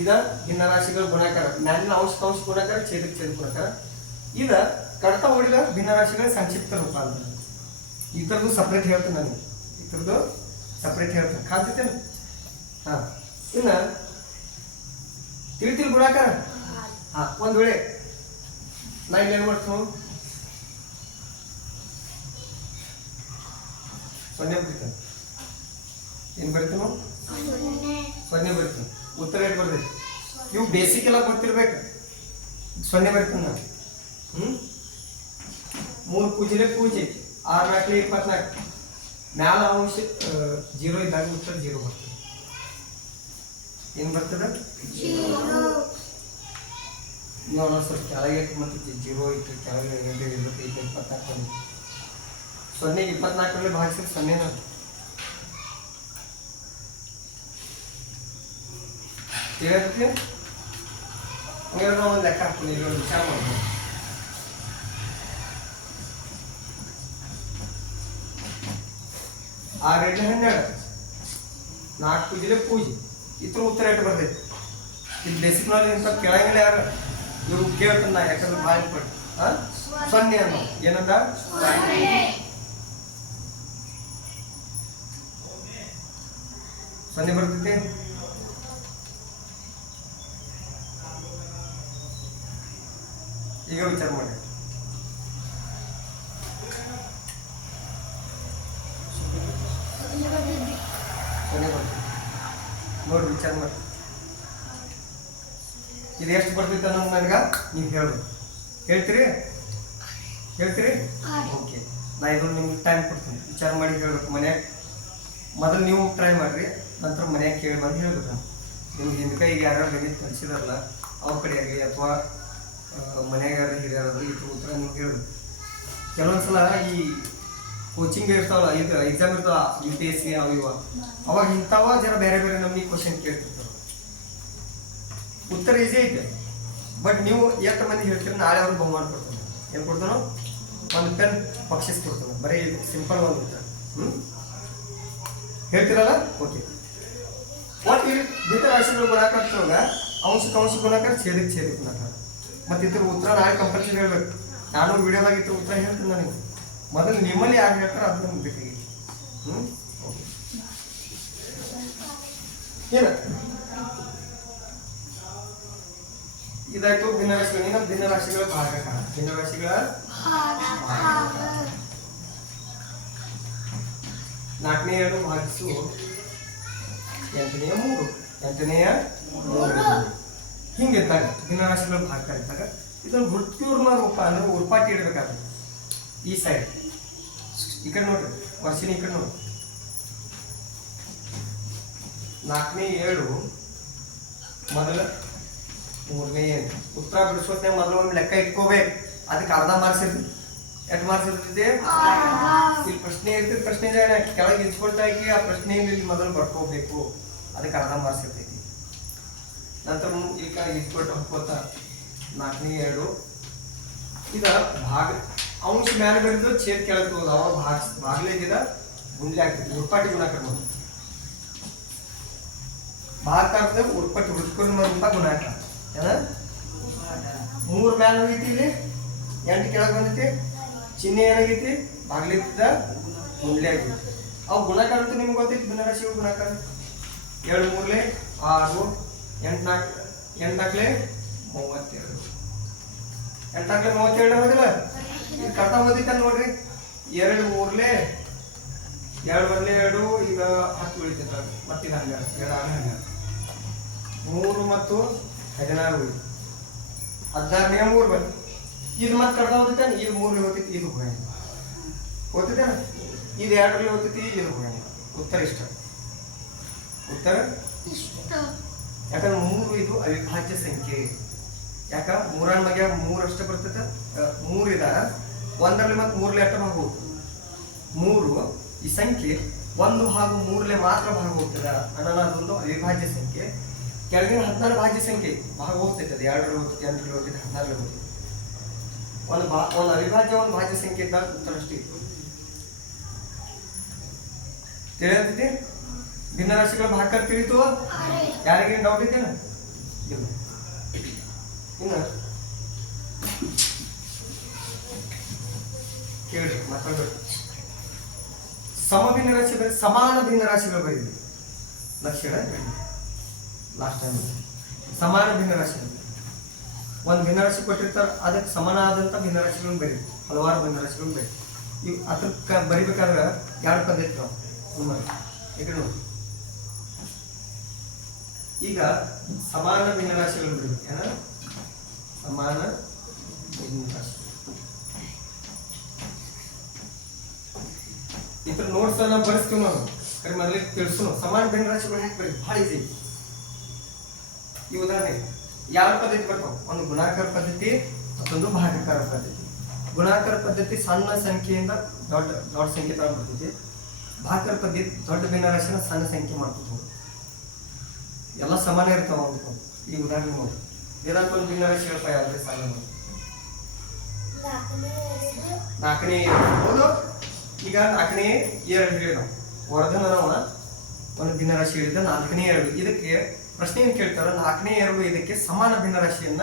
ಇದ ಭಿನ್ನರಾಶಿಗಳ ಗುಣಾಕಾರ. ಮ್ಯಾಲಿನ ಅಂಶ ಗುಣಾಕಾರ ಛೇದಕ್ಕೆ ಛೇದ ಗುಣಾಕಾರ. ಇದ ಕಡ್ತಾ ಹೊಡಿದ ಭಿನ್ನರಾಶಿಗಳ ಸಂಕ್ಷಿಪ್ತ ರೂಪ ಅಂತ. ಈ ಥರದ್ದು ಸಪ್ರೇಟ್ ಹೇಳ್ತೀನಿ ನಾನು. ಈ ಥರದ್ದು ಸಪ್ರೇಟ್ ಹೇಳ್ತೀನಿ ಕಾಣ್ತೈತೇನು? ಹಾಂ ಇನ್ನು ತಿಳಿತಿಲ್ ಗುಣಾಕಾರ. ಹಾಂ ಒಂದು ವೇಳೆ ನಾ ಇಲ್ಲಿ ಏನು ಮಾಡ್ತೀನಿ 0 ಬರೀತೀನಿ. ಏನು ಬರಿತೀನೋ 0 ಬರಿತೀನಿ. ಉತ್ತರ ಏನು ಬರ್ತೈತಿ? ಇವು ಬೇಸಿಕ್ ಎಲ್ಲ ಗೊತ್ತಿರ್ಬೇಕು. 0 ಬರಿತೀನಿ ನಾನು. 3 ಪೂಜಿಲೆ ಪೂಜೆ 6 4 24 ಮ್ಯಾಲ ಅಂಶ 0 ಇದ್ದಾಗ ಉತ್ತರ 0 ಬರ್ತದೆ. ಏನು ಬರ್ತದೆ? ನೋಡೋಣ ಸ್ವಲ್ಪ ಕೆಳಗೆ ಮತ್ತೆ 0 ಇತ್ತು ಕೆಳಗೆ 25 24 0 24ರಲ್ಲಿ ಭಾಗಿಸಿದ್ರೆ 0 ತಿಳಿಯತ್ತೆ. ಹಂಗಾದ್ರೆ ನಾವು ಒಂದು ಲೆಕ್ಕ ಹಾಕ್ತೀನಿ. ಇಲ್ಲಿ ಒಂದು ವಿಚಾರ ಮಾಡ್ಬೋದು. 6 8 12 4 ಪೂಜಿಲೆ ಪೂಜೆ ಇದ್ರ ಉತ್ತರ ಎಷ್ಟು ಬರ್ತೈತಿ? ಇದು ಬೇಸಿಕ್ ನಾಲೆಜ್ ಇಂಥ ಕೆಳಗಿಲ್ಲ ಯಾರು ಇವ್ರು ಕೇಳ್ತಾನ. ಯಾಕಂದ್ರೆ ಭಾಳ ಇಂಪಾರ್ಟೆಂಟ್. 0 ಅನ್ನೋ ಏನಂದ 0 ಬರ್ತೈತಿ. ಈಗ ವಿಚಾರ ಮಾಡಿ. ಉತ್ತರನೇ ಬರ್ತದೆ. ನೋಡಿ ವಿಚಾರ ಮಾಡಿ, ಇದು ಎಷ್ಟು ಬರ್ತೈತೆ ಅನ್ನೋದು ನನಗೆ ನೀವು ಹೇಳ್ಬೋದು. ಹೇಳ್ತೀರಿ? ಓಕೆ, ನಾ ಇದನ್ನು ನಿಮ್ಗೆ ಟೈಮ್ ಕೊಡ್ತೀನಿ, ವಿಚಾರ ಮಾಡಿ ಹೇಳ್ಬೇಕು. ಮನ್ಯಾಗ ಮೊದಲು ನೀವು ಟ್ರೈ ಮಾಡಿರಿ, ನಂತರ ಮನ್ಯಾಗ ಕೇಳಿ ಬಂದು ಹೇಳ್ಬೇಕು. ನಿಮ್ಗೆ ಹಿಂದಕ್ಕೆ ಈಗ ಯಾರ್ಯಾರು ಗಣಿತ ಕಲಿಸಿದಾರಲ್ಲ ಅವ್ರ ಕಡೆ ಆಗಲಿ ಅಥವಾ ಮನ್ಯಾಗ ಹಿರಿಯರಾದ್ರು ಇದ್ರ ಉತ್ತರ ನೀವು ಹೇಳ್ಬೇಕು. ಕೆಲವೊಂದ್ಸಲ ಈ ಕೋಚಿಂಗ್ ಇರ್ತಾವಲ್ಲ, ಇದು ಎಕ್ಸಾಮ್ ಇರ್ತಾವ UPSC ಅವಾಗ ಇಂಥವ ಜರ ಬೇರೆ ಬೇರೆ ನಮಗೆ ಕ್ವಶನ್ ಕೇಳ್ತಿರ್ತಾರೆ. ಉತ್ತರ ಈಸಿ ಐತೆ, ಬಟ್ ನೀವು ಎಷ್ಟು ಮಂದಿ ಹೇಳ್ತೀರಿ ನಾಳೆ ಅವ್ರಿಗೆ ಬಹುಮಾನ ಕೊಡ್ತಾನೆ. ಏನು ಕೊಡ್ತಾನೋ? ಒಂದು ಪೆನ್ ಬಕ್ಷಿಸ್ ಕೊಡ್ತಾನೆ. ಬರೀ ಸಿಂಪಲ್ ಒಂದು ಉತ್ತರ. ಹೇಳ್ತೀರಲ್ಲ? ಓಕೆ. ಒಟ್ಟು ಭಿನ್ನ ರಾಶಿಗಳು ಗುಣಾಕಾರವಾಗ ಅಂಶ ಗುಣಾಕಾರ ಛೇದಕ್ಕೆ ಗುಣಾಕಾರ. ಮತ್ತು ಇದ್ರ ಉತ್ತರ ನಾಳೆ ಕಂಪಲ್ಸರಿ ಹೇಳ್ಬೇಕು. ನಾನು ವಿಡಿಯೋದಾಗ ಇದ್ರ ಉತ್ತರ ಹೇಳ್ತೀನಿ ನನಗೆ. ಮೊದಲು ನಿಮ್ಮಲ್ಲಿ ಯಾರು ಹೇಳ್ತಾರೆ ಅದನ್ನ ಬೇಕಾಗಿ. ಓಕೆ, ಏನು ಇದಾಯ್ತು ಭಿನ್ನರಾಶಿಗಳು. ಇನ್ನು ಭಿನ್ನರಾಶಿಗಳ ಭಾಗಕಾರ. ಭಿನ್ನರಾಶಿಗಳ 4ನೇ 2 ಭಾಗಿಸು 8ನೇ 3. 8ನೇ 3 ಹಿಂಗಿದ್ದಾಗ ಭಿನ್ನರಾಶಿಗಳ ಭಾಗಕಾರ ಇದ್ದಾಗ ಇದನ್ನು ವೃತ್ತಿಯೂರ್ಮ ರೂಪ ಅಂದ್ರೆ ಉರ್ಪಾಟಿ ಇಡಬೇಕಾದ್ರೆ ಈ ಸೈಡ್ ಈ ಕಡೆ ನೋಡ್ರಿ, ವರ್ಷಿನ ಈ ಕಡೆ ನೋಡ್ರಿ. 4ನೇ 7 ಮೊದಲ 3ನೇ 8 ಉತ್ತರ ಬಿಡಿಸೋದ್ನೇ ಮೊದಲು ಒಂದು ಲೆಕ್ಕ ಇಟ್ಕೋಬೇಕು. ಅದಕ್ಕೆ ಅರ್ಧ ಮಾರ್ಕ್ಸ್ ಇರ್ತದೆ. ಎಷ್ಟು ಮಾರ್ಕ್ಸ್ ಇರ್ತೈತಿ? ಇಲ್ಲಿ ಪ್ರಶ್ನೆ ಇರ್ತೈತಿ. ಪ್ರಶ್ನೆ ಕೆಳಗೆ ಇಸ್ಕೊಳ್ತಾ ಹಾಕಿ ಆ ಪ್ರಶ್ನೆಯಲ್ಲಿ ಇಲ್ಲಿ ಮೊದಲು ಬರ್ಕೋಬೇಕು. ಅದಕ್ಕೆ ಅರ್ಧ ಮಾರ್ಕ್ಸ್ ಇರ್ತೈತಿ. ನಂತರ ಈ ಕೆಳಗೆ ಇಸ್ಕೊಳ್ತಾ ಹೋಗ್ಕೋತ 4ನೇ 2 ಇದ ಭಾಗ ಅಂಶ ಮೇಲೆ ಬರೆದು ಛೇದ್ ಕೆಳಗೆ ಹೋದ ಅವ ಭಾಗಲೇದಿದ ಗುಂಡ್ಲೆ ಆಗ್ತೈತಿ. ಉರ್ಪಾಟಿ ಗುಣಾಕಾರ ಮಾಡೋದು. ಭಾಗಕಾರದ ಉರ್ಪಾಟಿ ವೃತ್ಕರ್ಮ ರೂಪ ಗುಣಾಕಾರ. ಏನ 3 ಮ್ಯಾಲ ಹೋಗೈತಿ, ಇಲ್ಲಿ 8 ಕೆಳಗೆ ಬಂದೈತಿ. ಚಿಹ್ನೆ ಏನಾಗೈತಿ? ಭಾಗಲೇದಿದ್ದ ಗುಂಡ್ಲೆ ಆಗೈತಿ. ಅವು ಗುಣಾಕಾರ ಅಂತ ನಿಮ್ಗೆ ಗೊತ್ತೈತಿ. ಭಿನ್ನರಾಶಿಗಳು ಗುಣಾಕಾರ 2 3 6 8 4 32 8 4 32 ಹೋದಿಲ್ಲ. ಇದು ಕರ್ತಾ ಓದಿತ್ತ ನೋಡ್ರಿ. 2 3 2 ಬದಲೇ 2 ಈಗ 10 ಉಳಿತೈತೆ. ಮತ್ತೆ ಇದು 12 2 6 12 3 ಮತ್ತು 16 ಉಳಿತು. 16ನೇ 3 ಬಂತು. ಇದು ಮತ್ತೆ ಕರ್ತಾ ಓದಿತ್ತ. ಇದು 3 ಹೋಗ್ತೈತಿ, ಇದು ಹೋಗ್ತೈತೆ. ಇದು 2 ಹೋಗ್ತೈತಿ, ಇದು ಹೋಗ. ಉತ್ತರ ಇಷ್ಟ. ಉತ್ತರ ಯಾಕಂದ್ರೆ 3 ಇದು ಅವಿಭಾಜ್ಯ ಸಂಖ್ಯೆ. ಯಾಕ 3 ಮಗೆ 3 ಅಷ್ಟೇ ಬರ್ತೈತೆ. 3 ಇದ 1ರಲ್ಲಿ ಮತ್ತು 3ರಲ್ಲಿ ಅಷ್ಟ ಭಾಗ ಹೋಗ್ತದೆ. 3 ಈ ಸಂಖ್ಯೆ 1 ಹಾಗೂ 3ರಲ್ಲಿ ಮಾತ್ರ ಭಾಗ ಹೋಗ್ತದ ಅನ್ನೋದು ಅದೊಂದು ಅವಿಭಾಜ್ಯ ಸಂಖ್ಯೆ. ಕೆಳಗಿನ 16 ಭಾಜ್ಯ ಸಂಖ್ಯೆ ಭಾಗ ಹೋಗ್ತೈತೆ. ಅದು 2ರಲ್ಲಿ ಹೋಗ್ತೈತೆ, 8ರಲ್ಲಿ ಹೋಗ್ತೈತೆ, 16ರಲ್ಲಿ ಹೋಗ್ತೈತೆ. ಒಂದು ಅವಿಭಾಜ್ಯ ಒಂದು ಭಾಜ್ಯ ಸಂಖ್ಯೆ ಇದ್ದಾಗ ಉತ್ತರ ಅಷ್ಟೇ ತಿಳಿಯತೈತಿ. ಭಿನ್ನರಾಶಿಗಳ ಭಾಗಕಾರ ತಿಳಿತು. ಯಾರಿಗೆ ಡೌಟ್ ಐತೇನ? ಇಲ್ಲ. ಇನ್ನು ಕೇಳಿ ಮಾತಾಡ್ಬೇಕು. ಸಮಭಿನ್ನ ರಾಶಿ ಬರೀ ಸಮಾನ ಭಿನ್ನ ರಾಶಿಗಳು ಬರೀರಿ. ಲಕ್ಷ್ಯ ಲಾಸ್ಟ್ ಟೈಮ್ ಸಮಾನ ಭಿನ್ನ ರಾಶಿ ಒಂದು ಭಿನ್ನರಾಶಿ ಕೊಟ್ಟಿರ್ತಾರೆ, ಅದಕ್ಕೆ ಸಮಾನವಾದಂಥ ಭಿನ್ನರಾಶಿಗಳನ್ನು ಬರೀ. ಹಲವಾರು ಭಿನ್ನರಾಶಿಗಳನ್ನು ಬರೀ. ಈಗ ಅದಕ್ಕೆ ಬರಿಬೇಕಾದ್ರೆ 2 ಪದ್ಧತಿ ನಾವು ಈಗ ನೋಡಿ. ಈಗ ಸಮಾನ ಭಿನ್ನರಾಶಿಗಳನ್ನು ಬರೀ. ಏನ ಸಮಾನ ಭಿನ್ನರಾಶಿ. ಇದ್ರ ನೋಟ್ಸ್ ನಾವು ಬರೆಸ್ತೀವಿ. ನಾವು ಕರೆ ಮೊದಲಿಗೆ ತಿಳಿಸೋಣ. ಸಮಾನ ಭಿನ್ನರಾಶಿಗಳು ಹೇಗೆ ಬರೀ? ಭಾಳ ಈಸಿ. ಈ ಉದಾಹರಣೆ 2 ಪದ್ಧತಿ ಬರ್ತಾವ. ಒಂದು ಗುಣಾಕಾರ ಪದ್ಧತಿ, ಮತ್ತೊಂದು ಭಾಗಾಕಾರ ಪದ್ಧತಿ. ಗುಣಾಕಾರ ಪದ್ಧತಿ ಸಣ್ಣ ಸಂಖ್ಯೆಯಿಂದ ದೊಡ್ಡ ಸಂಖ್ಯೆ ತಗೊಂಡು ಬರ್ತೈತಿ. ಭಾಗಾಕಾರ ಪದ್ಧತಿ ದೊಡ್ಡ ಭಿನ್ನರಾಶಿನ ಸಣ್ಣ ಸಂಖ್ಯೆ ಮಾಡ್ಕೊತ ಎಲ್ಲ ಸಮಾನ ಇರ್ತಾವ. ಈ ಉದಾಹರಣೆ ನೋಡಿ. ಏನಾದ್ರು ಒಂದು ಭಿನ್ನರಾಶಿ ಹೇಳ್ತಾ ಯಾವ್ದು ಸಣ್ಣ 4ನೇ 2 ಹೌದು. ಈಗ 4ನೇ 2 ಹೇಳಿದ ವರ್ಧನ ಒಂದು ಭಿನ್ನರಾಶಿ ಹೇಳಿದ 4ನೇ 2. ಇದಕ್ಕೆ ಪ್ರಶ್ನೆ ಏನು ಕೇಳ್ತಾರೆ? 4ನೇ 2 ಇದಕ್ಕೆ ಸಮಾನ ಭಿನ್ನರಾಶಿಯನ್ನ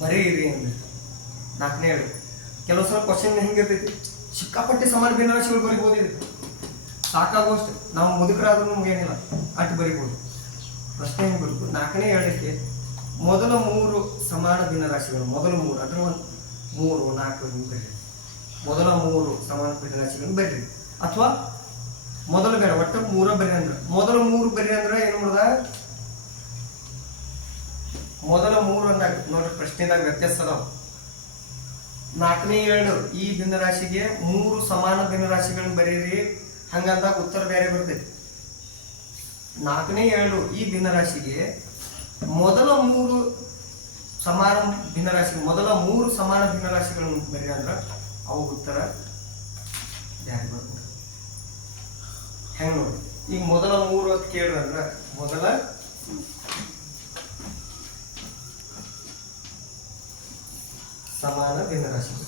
ಬರೆಯಿರಿ ಅಂತ. 4ನೇ 2 ಕೆಲವು ಸಲ ಕ್ವಶನ್ ಹೆಂಗಿರ್ತೈತಿ? ಸಿಕ್ಕಾಪಟ್ಟೆ ಸಮಾನ ಭಿನ್ನರಾಶಿಗಳು ಬರಿಬೋದು. ಇದಕ್ಕೆ ಸಾಕಾಗೋಷ್ಟು ನಾವು ಮುದುಕರಾದ್ರೂ ನಮಗೇನಿಲ್ಲ ಅಟ್ಟು ಬರಿಬೋದು. ಪ್ರಶ್ನೆ ಹೆಂಗೆ ಬರುತ್ತೆ? 4ನೇ 2ಕ್ಕೆ ಮೊದಲ 3 ಸಮಾನ ಭಿನ್ನರಾಶಿಗಳು, ಮೊದಲ 3 ಅದ್ರ ಒಂದು 3 4 ಹಿಂಗೆ ಬರೀರಿ. ಮೊದಲ 3 ಸಮಾನ ಭಿನ್ನರಾಶಿಗಳನ್ನು ಬರೀರಿ. ಅಥವಾ ಮೊದಲು ಬೇರೆ ಒಟ್ಟು 3 ಬರಿ ಅಂದ್ರೆ ಮೊದಲು 3 ಬರಿ ಅಂದ್ರೆ ಏನು ಮಾಡೋದ ಮೊದಲ 3 ಅಂದಾಗ ನೋಡ್ರಿ ಪ್ರಶ್ನೆದಾಗ ವ್ಯತ್ಯಾಸ ಅದಾವ 4ನೇ 2 ಈ ಭಿನ್ನರಾಶಿಗೆ 3 ಸಮಾನ ಭಿನ್ನರಾಶಿಗಳನ್ನ ಬರೀರಿ ಹಂಗಂದಾಗ ಉತ್ತರ ಬೇರೆ ಬರ್ತೈತಿ 4ನೇ 2 ಈ ಭಿನ್ನರಾಶಿಗೆ ಮೊದಲ 3 ಸಮಾನ ಭಿನ್ನರಾಶಿಗಳನ್ನು ಬರೀರಿ ಅಂದ್ರೆ ಅವು ಉತ್ತರ ಬೇರೆ ಬರ್ತದೆ ಹೆಂಗ್ ನೋಡಿ ಈಗ ಮೊದಲ 3 ಅಂತ ಕೇಳಿದ್ರೆ ಮೊದಲ ಸಮಾನ ಭಿನ್ನರಾಶಿಗಳು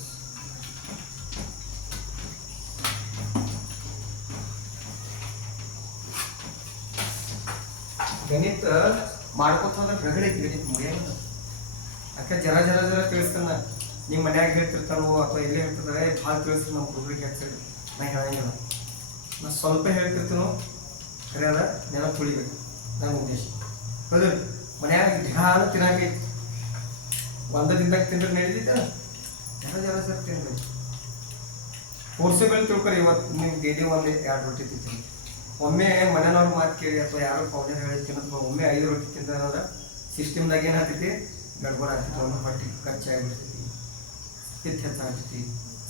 ಗಣಿತ ಮಾಡ್ಕೋತ ಹೋದ್ರೆ ಪ್ರಗಡೆ ಗಣಿತ ಮುಗಿಯಲ್ಲ ಯಾಕೆ ಜರ ತಿಳಿಸ್ತಾನ ನಿಮ್ಮ ಮನ್ಯಾಗ ಹೇಳ್ತಿರ್ತಾರೋ ಅಥವಾ ಎಲ್ಲಿ ಹೇಳ್ತಿರ್ತಾರೆ ಭಾಳ ತಿಳಿಸ್ತಾರೆ ನಮ್ಮ ಹುಡುಗರಿಗೆ ಹೆಚ್ಚಾಗಿ ನಾ ಹೇಳಂಗಿಲ್ಲ ನಾ ಸ್ವಲ್ಪ ಹೇಳ್ತಿರ್ತೀನೋ ಖರೆ ಅದ ನೆನಪು ತುಳಿಬೇಕು ನನ್ನ ಉದ್ದೇಶ ಹೌದು ಮನ್ಯಾಗ ಧ್ಯಾನ ತಿನ್ನಾಕೈತಿ ಒಂದ ದಿನದಾಗ ತಿಂದ್ರೆ ನಡೆದಿತ್ತ ಜರ ತಿನ್ಬೇಕು ಕೋರ್ಸುಗಳು ತಿಳ್ಕೊರಿ ಇವತ್ತು ನೀವು ಡೈಲಿ 1-2 ರೊಟ್ಟಿ ತಿಂತೀನಿ ಒಮ್ಮೆ ಮನೆಯವ್ರ ಮಾತು ಕೇಳಿ ಅಥವಾ ಯಾರು ಪೌಡರ್ ಹೇಳ್ತೀನಿ ಅಥವಾ ಒಮ್ಮೆ 5 ರೊಟ್ಟಿ ತಿಂದ್ರೆ ಸಿಸ್ಟಮ್ದಾಗ ಏನು ಆಗ್ತೈತಿ ಗಡ್ಬಡ ಆಗ್ತೈತಿ ಒಮ್ಮೆ ಹೊಟ್ಟೆ ಖರ್ಚಾಗಿಬಿಡ್ತೈತಿ ಪಿತ್ತ ಹೆಚ್ಚಾಗ್ತೈತಿ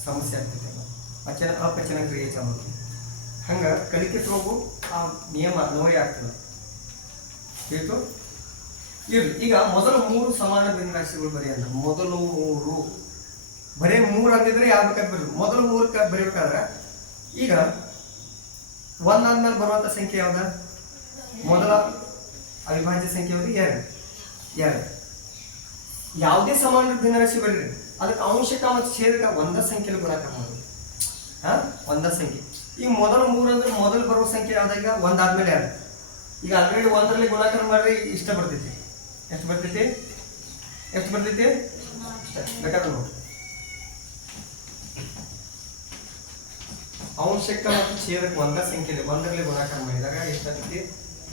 ಸಮಸ್ಯೆ ಆಗ್ತೈತಿ ಅಪಚನ ಕ್ರಿಯೆ ಚಾಲೋದು ಹಂಗೆ ಕಲಿಕೆ ಹೋಗು ಆ ನಿಯಮ ಅನ್ವಯ ಆಗ್ತದೆ ಹೇಳ್ತು ಇರ್ಲಿ ಈಗ ಮೊದಲು 3 ಸಮಾನ ಭಿನ್ನರಾಶಿಗಳು ಬರೀ ಅಂದ್ರೆ ಮೊದಲು 3 ಬರೀ 3 ಅಂದಿದ್ರೆ ಯಾವ ಬೇಕಾದ್ರೆ ಬರೀ ಮೊದಲು 3 ಬರೀಬೇಕಾದ್ರೆ ಈಗ 1 ಆದ್ಮೇಲೆ ಬರುವಂಥ ಸಂಖ್ಯೆ ಯಾವ್ದ ಮೊದಲ ಅವಿಭಾಜ್ಯ ಸಂಖ್ಯೆ ಯಾವುದು 2 ಯಾವುದೇ ಸಮಾನ ಭಿನ್ನರಾಶಿ ಬರೀರಿ ಅದಕ್ಕೆ ಅಂಶಕ ಮತ್ತು ಛೇದಕ ಒಂದ ಸಂಖ್ಯೆಯಲ್ಲಿ ಗುಣಾಕಾರ ಮಾಡೋದು ಒಂದ ಸಂಖ್ಯೆ ಈಗ ಮೊದಲು 3 ಅಂದ್ರೆ ಮೊದಲು ಬರುವ ಸಂಖ್ಯೆ ಯಾವ್ದಾಗ 1 ಆದ್ಮೇಲೆ 2 ಈಗ ಆಲ್ರೆಡಿ 1ರಲ್ಲಿ ಗುಣಾಕಾರ ಮಾಡ್ರಿ ಇಷ್ಟ ಬರ್ತೈತಿ ಎಷ್ಟು ಬರ್ತೈತಿ ಬೇಕಾದ್ರೆ ನೋಡಿ ಅಂಶಕ ಮತ್ತು ಛೇದಕ ಒಂದ ಸಂಖ್ಯೆಯಲ್ಲಿ 1ರಲ್ಲಿ ಗುಣಾಕಾರ ಮಾಡಿದಾಗ ಎಷ್ಟಾಗ್ತೈತಿ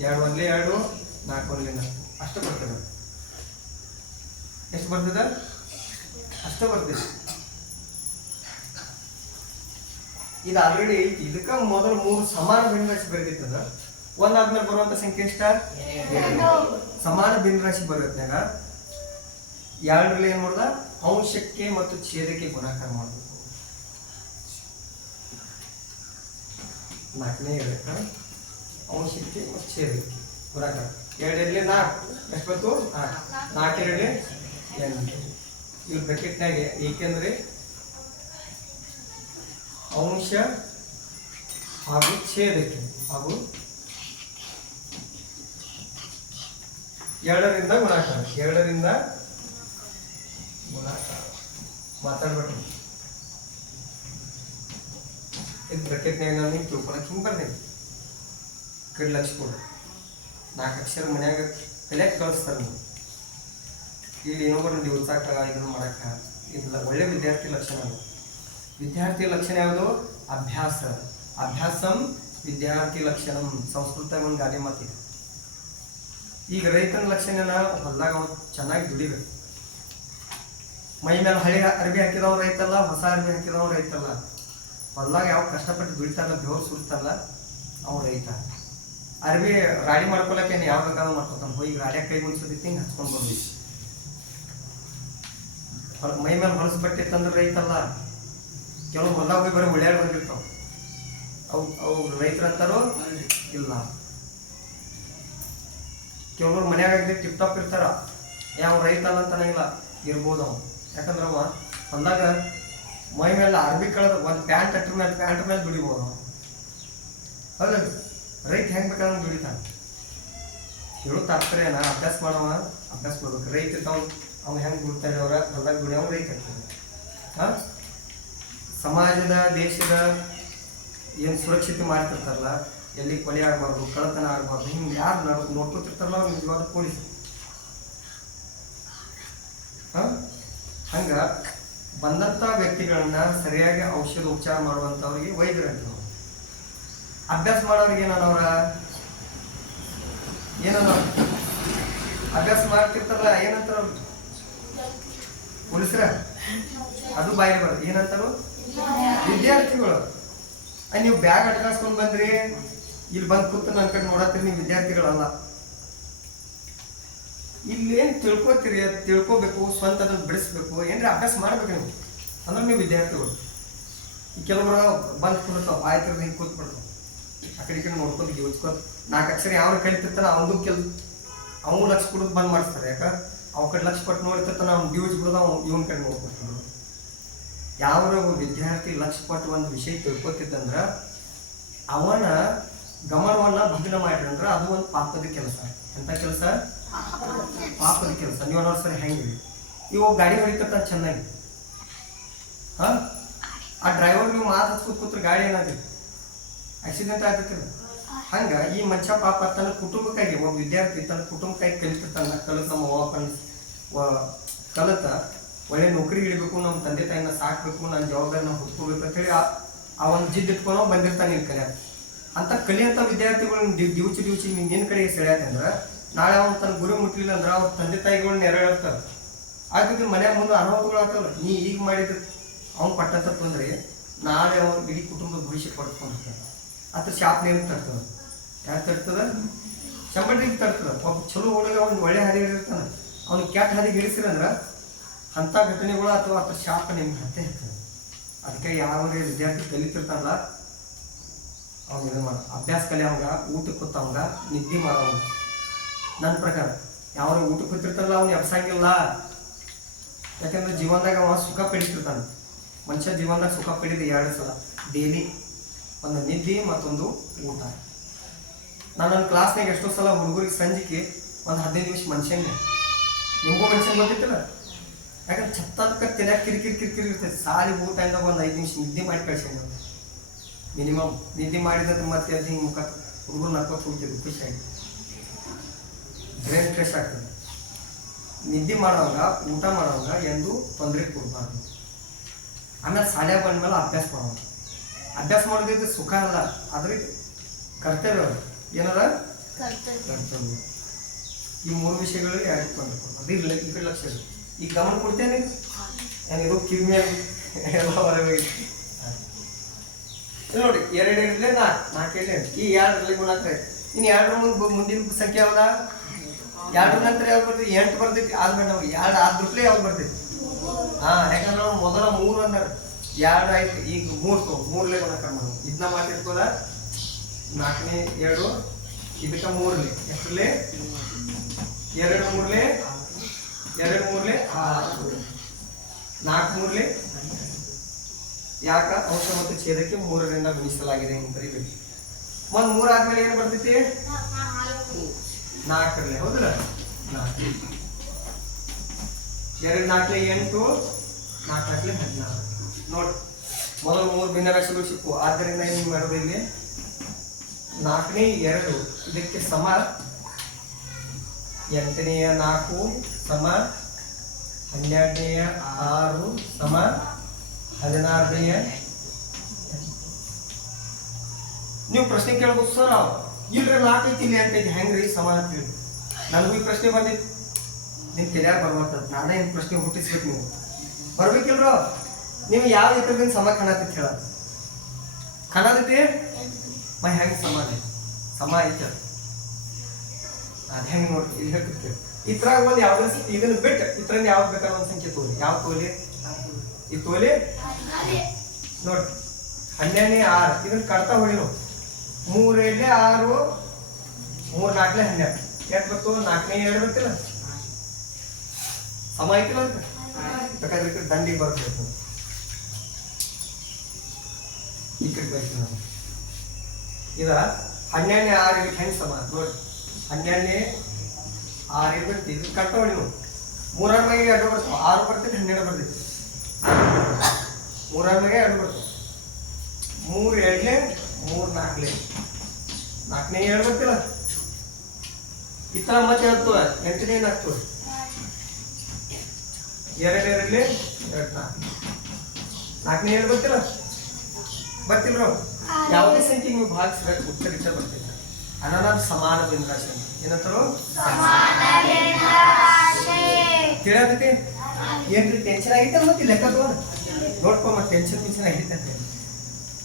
2 1 2 4 1 4 ಅಷ್ಟು ಬರ್ತದೆ ಎಷ್ಟು ಬರ್ತದ ಅಷ್ಟು ಬರ್ತೈತಿ ಇದು ಆಲ್ರೆಡಿ ಇದಕ್ಕ ಮೊದಲು 3 ಸಮಾನ ಭಿನ್ನರಾಶಿ ಬರ್ತೈತಂದ್ರ 1 ಆದ್ಮೇಲೆ ಬರುವಂತ ಸಂಖ್ಯೆ ಎಷ್ಟ ಸಮಾನ ಭಿನ್ನರಾಶಿ ಬರೋದ್ನಾಗ 2ರಲ್ಲಿ ಏನ್ ಮಾಡ್ದ ಅಂಶಕ್ಕೆ ಮತ್ತು ಛೇದಕ್ಕೆ ಗುಣಾಕಾರ ಮಾಡಬೇಕು 4ನೇ ಅಂಶಕ್ಕೆ ಮತ್ತು ಛೇದಕ್ಕೆ ಗುಣಾಕಾರ 2 4 ಎಷ್ಟು ಬಂತು 4 2 8 ಇವ್ರ ಬ್ರಾಕೆಟ್ನಾಗ ಏಕೆಂದ್ರೆ ಅಂಶ ಹಾಗೂ ಛೇದಕ್ಕೆ ಹಾಗೂ 2ರಿಂದ ಗುಣಾಕಾರ ಮಾತಾಡ್ಬೇಡ್ರಿ ಇದು ಬ್ರಾಕೆಟ್ನಾಗ ನಾನು ನೀವು ತಿಳ್ಕೊಳಕ್ಕೆ ಹಿಂಗೆ ಬರ್ತೀನಿ ಕಡೆ ಲಕ್ಷ ಕೊಡು 4 ಅಕ್ಷರ ಮನ್ಯಾಗ ಕಲಿಯಕ್ಕೆ ಕಳಿಸ್ತಾರೆ ನೀವು ಇಲ್ಲಿ ಇನ್ನೊಬ್ಬರನ್ನ ದಿವಸಾಕ ಇದನ್ನು ಮಾಡಕ್ಕ ಇಲ್ಲ ಒಳ್ಳೆ ವಿದ್ಯಾರ್ಥಿ ಲಕ್ಷಣ ವಿದ್ಯಾರ್ಥಿ ಲಕ್ಷಣ ಯಾವುದು ಅಭ್ಯಾಸಂ ವಿದ್ಯಾರ್ಥಿ ಲಕ್ಷಣಂ ಸಂಸ್ಕೃತ ಒಂದು ಗಾದೆ ಮಾತಿದೆ ಈಗ ರೈತನ ಲಕ್ಷಣ ಹೊಲ್ದಾಗ ಅವ ಚೆನ್ನಾಗಿ ದುಡಿಬೇಕು ಮೈ ಮೇಲೆ ಹಳೆ ಅರ್ಬಿ ಹಾಕಿದವ್ ರೈತಲ್ಲ ಹೊಸ ಅರ್ಬಿ ಹಾಕಿದವ್ ರೈತಲ್ಲ ಹೊಲ್ದಾಗ ಯಾವ ಕಷ್ಟಪಟ್ಟು ದುಡಿತಾರಲ್ಲ ಬೆವರು ಸುಡ್ತಾರಲ್ಲ ಅವ ರೈತ ಅರ್ಬಿ ರಾಡಿ ಮಾಡ್ಕೊಳಕ್ಕೆ ಯಾವ ಬೇಕಾದ್ರೂ ಮಾಡ್ಕೊತಾನ ಹೋಗಿ ರಾಡ್ಯಾಗ ಕೈ ಮುನ್ಸೋದಿತ್ತು ಹಿಂಗೆ ಹಚ್ಕೊಂಡು ಬಂದಿತ್ತು ಮೈ ಮೇಲೆ ಹೊಲಸು ಬಟ್ಟೆ ಇತ್ತಂದ್ರೆ ರೈತಲ್ಲ ಕೆಲವು ಹೊಲ್ದಾಗ ಹೋಗಿ ಬರೀ ಒಳ್ಳೆಯ ಬಂದಿರ್ತಾವ ಅವು ರೈತರ ಅಂತಾರೋ ಇಲ್ಲ ಕೆಲವರು ಮನ್ಯಾಗ ಟಿಪ್ ಟಾಪ್ ಇರ್ತಾರ ಯಾವ ರೈತ ಅಲ್ಲ ಅಂತನಾಗಿಲ್ಲ ಇರ್ಬೋದು ಅವ ಯಾಕಂದ್ರೆ ಅವ ಹೊಲ್ದಾಗ ಮೈ ಮೇಲೆ ಅರ್ಬಿ ಕಳೆದ ಒಂದು ಪ್ಯಾಂಟ್ ಮೇಲೆ ದುಡಿಬೋದು ಅವ ಹೌದ ರೈತ ಹೆಂಗೆ ಬೇಕಾದ್ರೆ ದುಡಿತಾನೆ ಹೇಳೋ ತಾತ್ಪರ್ಯನ ಅಭ್ಯಾಸ ಮಾಡ್ಬೇಕು ರೈತ ಇರ್ತಾವ ಅವ್ನು ಹೆಂಗೆ ದುಡ್ತಾ ಇದ್ದವ್ರ ಹೊಲ್ದಾಗ ದುಡಿಯೋ ರೈತ ಇರ್ತಾನೆ ಸಮಾಜದ ದೇಶದ ಏನು ಸುರಕ್ಷತೆ ಮಾಡ್ತಿರ್ತಾರಲ್ಲ ಎಲ್ಲಿ ಕೊಲೆ ಆಗಬಾರ್ದು ಕಳ್ಳತನ ಆಗಬಾರ್ದು ಹಿಂಗೆ ಯಾರು ನೋಡ್ಕೊತಿರ್ತಾರಲ್ಲ ಅವ್ರು ನಿಜವಾದ ಪೊಲೀಸ್ ಹಂಗ ಬಂದಂಥ ವ್ಯಕ್ತಿಗಳನ್ನ ಸರಿಯಾಗಿ ಔಷಧ ಉಪಚಾರ ಮಾಡುವಂಥವ್ರಿಗೆ ವೈದ್ಯರು ಅಂತೀವಿ ಅಭ್ಯಾಸ ಮಾಡೋರಿಗೆ ಏನನ್ನೋ ಅಭ್ಯಾಸ ಮಾಡ್ತಿರ್ತಾರಲ್ಲ ಏನಂತಾರ ಪೊಲೀಸರ ಅದು ಬಾಯಿಗೆ ಬರೋದು ಏನಂತಾರು ವಿದ್ಯಾರ್ಥಿಗಳು ನೀವು ಬ್ಯಾಗ್ ಅಟ್ಕಾಸ್ಕೊಂಡು ಬಂದ್ರಿ ಇಲ್ಲಿ ಬಂದು ಕೂತು ನನ್ನ ಕಡೆ ನೋಡತ್ತೀರಿ ನೀವು ವಿದ್ಯಾರ್ಥಿಗಳಲ್ಲ. ಇಲ್ಲೇನು ತಿಳ್ಕೊತೀರಿ, ಅದು ತಿಳ್ಕೊಬೇಕು, ಸ್ವಂತ ಅದನ್ನು ಬಿಡಿಸ್ಬೇಕು, ಏನ್ರಿ ಅಭ್ಯಾಸ ಮಾಡ್ಬೇಕು ನೀವು, ಅಂದ್ರೆ ನೀವು ವಿದ್ಯಾರ್ಥಿಗಳು. ಈ ಕೆಲವರು ಬಂದು ಕೂಡ್ತಾವ, ಆಯ್ತು ಹಿಂಗೆ ಕೂತ್ಬಿಡ್ತಾವ, ಆ ಕಡೆ ಈ ಕಡೆ ನೋಡ್ಕೊಂಡು ಯೋಚ್ಕೋತ 4 ಅಕ್ಷರ ಯಾವ ಕಲಿತಿರ್ತಾನ ಅವನು ಅವನು ಲಕ್ಷ ಕೊಡೋದು ಬಂದ್ ಮಾಡಿಸ್ತಾರೆ. ಯಾಕೆ ಅವ್ ಕಡೆ ಲಕ್ಷ ಕೊಟ್ಟು ನೋಡ್ತಿರ್ತಾನ, ಅವ್ನು ಡ್ಯೂಸ್ ಬಿಡೋದು ಇವನ್ ಕಡೆ ನೋಡ್ಕೊತಾನ. ಯಾವ ವಿದ್ಯಾರ್ಥಿ ಲಕ್ಷ ಕೊಟ್ಟು ಒಂದು ವಿಷಯ ತಿಳ್ಕೊತಿದ್ದಂದ್ರೆ ಅವನ ಗಮನವನ್ನ ಭಗ್ನ ಮಾಡಿರಂದ್ರೆ ಅದು ಒಂದು ಪಾಪದ ಕೆಲಸ. ಎಂತ ಕೆಲಸ? ಪಾಪದ ಕೆಲಸ. ನೀವು ನೋಡ್ ಸರಿ ಹೆಂಗ್ರಿ, ಇವಾಗ ಗಾಡಿ ಹೊಡಿತಿರ್ತಾನೆ ಚೆನ್ನಾಗಿ, ಆ ಡ್ರೈವರ್ ನೀವು ಮಾತು ಕೂತ್ರೆ ಗಾಡಿ ಏನಾಗ್ತೈತಿ, ಆಕ್ಸಿಡೆಂಟ್ ಆಗ್ತೈತಿಲ್ಲ. ಹಂಗ ಈ ಮನುಷ್ಯ ಪಾಪ ತನ್ನ ಕುಟುಂಬಕ್ಕಾಗಿ, ಒಬ್ಬ ವಿದ್ಯಾರ್ಥಿ ತನ್ನ ಕುಟುಂಬಕ್ಕಾಗಿ ಕಲಿತಿರ್ತಾನ. ಕಲಿತ ನಮ್ಮ ಕಲಿತ ಒಳ್ಳೆ ನೌಕರಿ ಹಿಡಿಬೇಕು, ನಮ್ಮ ತಂದೆ ತಾಯಿನ ಸಾಕ್ಬೇಕು, ನನ್ನ ಜವಾಬ್ದಾರಿನ ಹೊತ್ಕೋಬೇಕು ಅಂತ ಹೇಳಿ ಆ ಒಂದು ಜಿದ್ದು ಇಟ್ಕೊಂಡು ಬಂದಿರ್ತಾನೆ ಇಲ್ಲಿ ಕಲಿಯಾಕ. ಅಂತ ಕಲಿಯಂತ ವಿದ್ಯಾರ್ಥಿಗಳು ಡ್ಯೂಚಿ ನಿನ್ನ ಕಡೆ ಸೆಳೆಯತ್ತಂದ್ರೆ ನಾಳೆ ಅವ್ನು ತನ್ನ ಗುರಿ ಮುಟ್ಲಿಲ್ಲ ಅಂದ್ರೆ ಅವ್ರ ತಂದೆ ತಾಯಿಗಳನ್ನ ನೆರವೇರ್ತಾರೆ. ಆಗ್ತಿದ್ರೆ ಮನ್ಯಾಗ ಮುಂದೆ ಅನಾಹುತಗಳು ಆಗ್ತಲ್ಲ. ನೀ ಈಗ ಮಾಡಿದ್ರೆ ಅವ್ನು ಪಟ್ಟಂತ ತೊಂದರೆ ನಾಳೆ ಅವ್ನು ಇಡೀ ಕುಟುಂಬದ ಭವಿಷ್ಯ ಪಡ್ಕೊಂಡಿರ್ತಾನೆ. ಅದ್ರ ಶಾಪ್ ನೇಮ್ ತರ್ತದ. ಯಾಕೆ ತರ್ತದ? ಶಂಬಡ್ರಿಗೆ ತರ್ತದ. ಒಬ್ಬ ಚಲೋ ಹುಡುಗ ಒಂದು ಒಳ್ಳೆ ಹಾದಿ ಹಿಡಿದಿರ್ತಾನೆ, ಅವ್ನು ಕೆಟ್ಟ ಹಾದಿ ಹಿಡಿಸಿರಂದ್ರೆ ಅಂಥ ಘಟನೆಗಳು ಅಥವಾ ಅದ್ರ ಶಾಪ ನಿಮ್ಗೆ ಹತ್ತೆ ಇರ್ತದೆ. ಅದಕ್ಕೆ ಯಾವ ವಿದ್ಯಾರ್ಥಿ ಕಲಿತಿರ್ತಾನಲ್ಲ ಅವ್ನು ಇದು ಮಾಡ, ಅಭ್ಯಾಸ ಕಲಿಯವಂಗ, ಊಟಕ್ಕೆ ಕೂತವಂಗ, ನಿದ್ದೆ ಮಾಡೋವಂಗ. ನನ್ನ ಪ್ರಕಾರ ಯಾವ ಊಟಕ್ಕೆ ಕೂತಿರ್ತಾನಲ್ಲ ಅವ್ನು ಎಬ್ಸಂಗಿಲ್ಲ. ಯಾಕಂದ್ರೆ ಜೀವನದಾಗ ಅವ ಸುಖ ಪಡಿತಿರ್ತಾನೆ. ಮನುಷ್ಯ ಜೀವನದಾಗ ಸುಖ ಪಡಿದ 2 ಸಲ ಡೈಲಿ, ಒಂದು ನಿದ್ದೆ ಮತ್ತೊಂದು ಊಟ. ನಾನು ನನ್ನ ಕ್ಲಾಸ್ನಾಗ ಎಷ್ಟೋ ಸಲ ಹುಡುಗರಿಗೆ ಸಂಜೆಗೆ ಒಂದು 15 ನಿಮಿಷ ಮನುಷ್ಯಂಗೆ, ನಿಮಗೂ ಮನುಷ್ಯನ್ ಗೊತ್ತಿತ್ತಲ್ಲ. ಯಾಕಂದ್ರೆ ಛತ್ತಕ್ಕೆ ತಿನ್ಯಾಕ ಕಿರಿಕಿರಿ ಇರ್ತೈತೆ. ಸಾಲಿ ಊಟ ಇಂದ ಒಂದು 5 ನಿಮಿಷ ನಿದ್ದೆ ಮಾಡಿ ಕಳ್ಸೇನೆ. ಮಿನಿಮಮ್ ನಿದ್ದೆ ಮಾಡಿದ್ರೆ ಮತ್ತೆ ಅದು ಹಿಂಗೆ ಮುಖ ಹುಡುಗರು ನಡ್ಕೊತ ಹೋಗ್ತಿದ್ರು ಖುಷಿಯಾಗಿ, ಬ್ರೈನ್ ಫ್ರೆಶ್ ಆಗ್ತದೆ. ನಿದ್ದೆ ಮಾಡೋವಾಗ, ಊಟ ಮಾಡೋವಾಗ ಎಂದು ತೊಂದರೆ ಕೊಡಬಾರ್ದು. ಆಮೇಲೆ ಶಾಲೆಗೆ ಬಂದ್ಮೇಲೆ ಅಭ್ಯಾಸ ಮಾಡೋಣ. ಅಭ್ಯಾಸ ಮಾಡೋದಿದ್ರೆ ಸುಖ ಅಲ್ಲ, ಆದ್ರೆ ಕರ್ತವ್ಯ. ಏನದ ಕರ್ತವ್ಯ. ಈ 3 ವಿಷಯಗಳು ಯಾರಿಗೆ ತೊಂದರೆ ಕೊಡೋದು, ಅದು ಈ ಕಡೆ ಲಕ್ಷ ಇದೆ. ಈಗ ಗಮನ ಕೊಡ್ತೇನೆ, ಏನಿದು ಕಿವಿಯಾಗಿ ಎಲ್ಲ ಹೊರಗೆ ನೋಡಿ. 2 ಇರಲಿ 4 ಇರಲಿ, ಈ 2ರಲ್ಲಿ ಗುಣ ಆಗ್ತದೆ. ಇನ್ನು 2 ಮುಂದಿನ ಸಂಖ್ಯೆ ಯಾವ್ದ? 2 ನಂತರ ಯಾವ್ದು ಬರ್ತೈತಿ? 8 ಬರ್ತೈತಿ. ಆದ್ಮೇಲೆ ನಮ್ಗೆ 2 ಆದ್ರೂ ಯಾವ್ದು ಬರ್ತೈತಿ? ಯಾಕಂದ್ರೆ ನಾವು ಮೊದಲ 3 ಅಂದಾರ, 2 ಆಯ್ತು, ಈಗ 3 3ಲೇ ಗುಣಾಕಾರ ಮಾಡೋದು. ಇದನ್ನ ಮಾತಿರ್ಕೋದ 4ನೇ 2, ಇದಕ್ಕೆ 3ಲೇ ಎಷ್ಟರಲ್ಲೇ 2 3ಲೇ 2 3ಲೇ 6, 4 3ಲೇ. ಯಾಕ? ಅಂಶ ಮತ್ತು ಛೇದಕ್ಕೆ 3ರಿಂದ ಗುಣಿಸಲಾಗಿದೆ ಅಂತ ಬರೀಬೇಕು. ಒಂದು 3 ಆದ್ಮೇಲೆ ಏನು ಬರ್ತೈತಿ? 4ರಲ್ಲೇ, ಹೌದಲ್ಲ? 4 2 4 8, 4 16. ನೋಡಿ, ಮೊದಲು 3 ಭಿನ್ನರಾಶಿಗಳು ಸಿಕ್ಕು. ಆದ್ದರಿಂದ ಏನು ಮಾಡೋದು ಇಲ್ಲಿ? 4ನೇ 2 ಇದಕ್ಕೆ ಸಮ 8ನೇ 4 ಸಮ 12ನೇ 6 ಸಮ 16ನೇ. ನೀವು ಪ್ರಶ್ನೆ ಕೇಳ್ಬೋದು, ಸರ್ ಇಲ್ರಿ 4 ಐತಿ ಇಲ್ಲಿ 8 ಐತಿ ಹೆಂಗ್ರಿ ಸಮ ಅಂತೀರಿ? ನನಗೂ ಈ ಪ್ರಶ್ನೆ ಬಂದಿತ್ತು, ನಿಮ್ ತಲೆಯಾಗ ಬರ್ಬಾರ್ದು. ನಾನೇ ಈ ಪ್ರಶ್ನೆ ಹುಟ್ಟಿಸ್ಬೇಕು. ನೀವು ಬರ್ಬೇಕಿಲ್ರೋ? ನೀವು ಯಾವ ಇತರದಿಂದ ಸಮ ಕಾಣತೈತಿ ಹೇಳ, ಕಾಣತೈತಿ ಮ ಹೆಂಗೆ ಸಮ ಐತೆ ಅದು ಹೆಂಗೆ ನೋಡಿ ಇಲ್ಲಿ ಹೇಳ್ತಿರ್ತೀವಿ. ಈ ತರ ಒಂದು ಯಾವ್ದು ಇದನ್ನ ಬಿಟ್ಟು ಇತರಿಂದ ಯಾವ್ದು ಬೇಕಾದ ಒಂದು ಸಂಖ್ಯೆ ತೋಲಿ. ಯಾವ ತೋಲಿ? ಈ ತೋಲಿ ನೋಡಿ. 12ನೇ 6 ಇದನ್ನ ಕಡ್ತಾ ಹೊಡಿ ನಾವು. 3 2 6, 3 4 12 ಎಷ್ಟು ಬರ್ತು? 4ನೇ 2 ಬರ್ತಿಲ್ಲ, ಸಮ ಐತಿಲ್ಲ ಅಂತ. ಬೇಕಾದ್ರೆ ದಂಡಿಗೆ ಬರ್ಬೇಕು, ಈ ಕಡೆ ಬರ್ತೀವಿ ನಾವು. ಇದ 12ನೇ 6 ಇದಕ್ಕೆ ಹೆಂಗೆ ಸಮ ನೋಡಿ. 12ನೇ 6 ಇರ್ಬೇಕು, ಇದು ಕಟ್ಟ ಹೊಡಿ ನಾವು. 3 ಮ್ಯಾಗೆ 2 ಬರ್ತಾವ, 6 ಬರ್ತೈತಿ 12 ಬರ್ತೈತಿ. 3 ಮ್ಯಾಗೆ 2 ಬರ್ತಾವ. 3 2 3 4 4ನೇ 2 ಬರ್ತಿಲ್ಲ. ಈ ತರ ಮತ್ತೆ ಆಗ್ತವ. 8ನೇ 4 2 2 2 4 4ನೇ 2 ಬರ್ತಿಲ್ಲ, ಬರ್ತಿಲ್ರ? ಯಾವುದೇ ಸಂಖ್ಯೆ ನೀವು ಭಾಗಿಸಿದಾಗ ಉತ್ತರ ಇಷ್ಟ ಬರ್ತೈತೆ. ಅನನಾದ ಸಮಾನ ಭಿನ್ನರಾಶಿ ಅಂತ ಏನಂತಾರೋ ತಿಳಿಯತೈತಿ. ಏನ್ರಿ ಟೆನ್ಷನ್ ಆಗಿತ್ತಲ್ಲ ಮತ್ತೆ ಲೆಕ್ಕ ತಗೊಂಡು ನೋಡ್ಕೊ. ಮತ್ತೆ ಟೆನ್ಷನ್ ಆಗೈತೆ.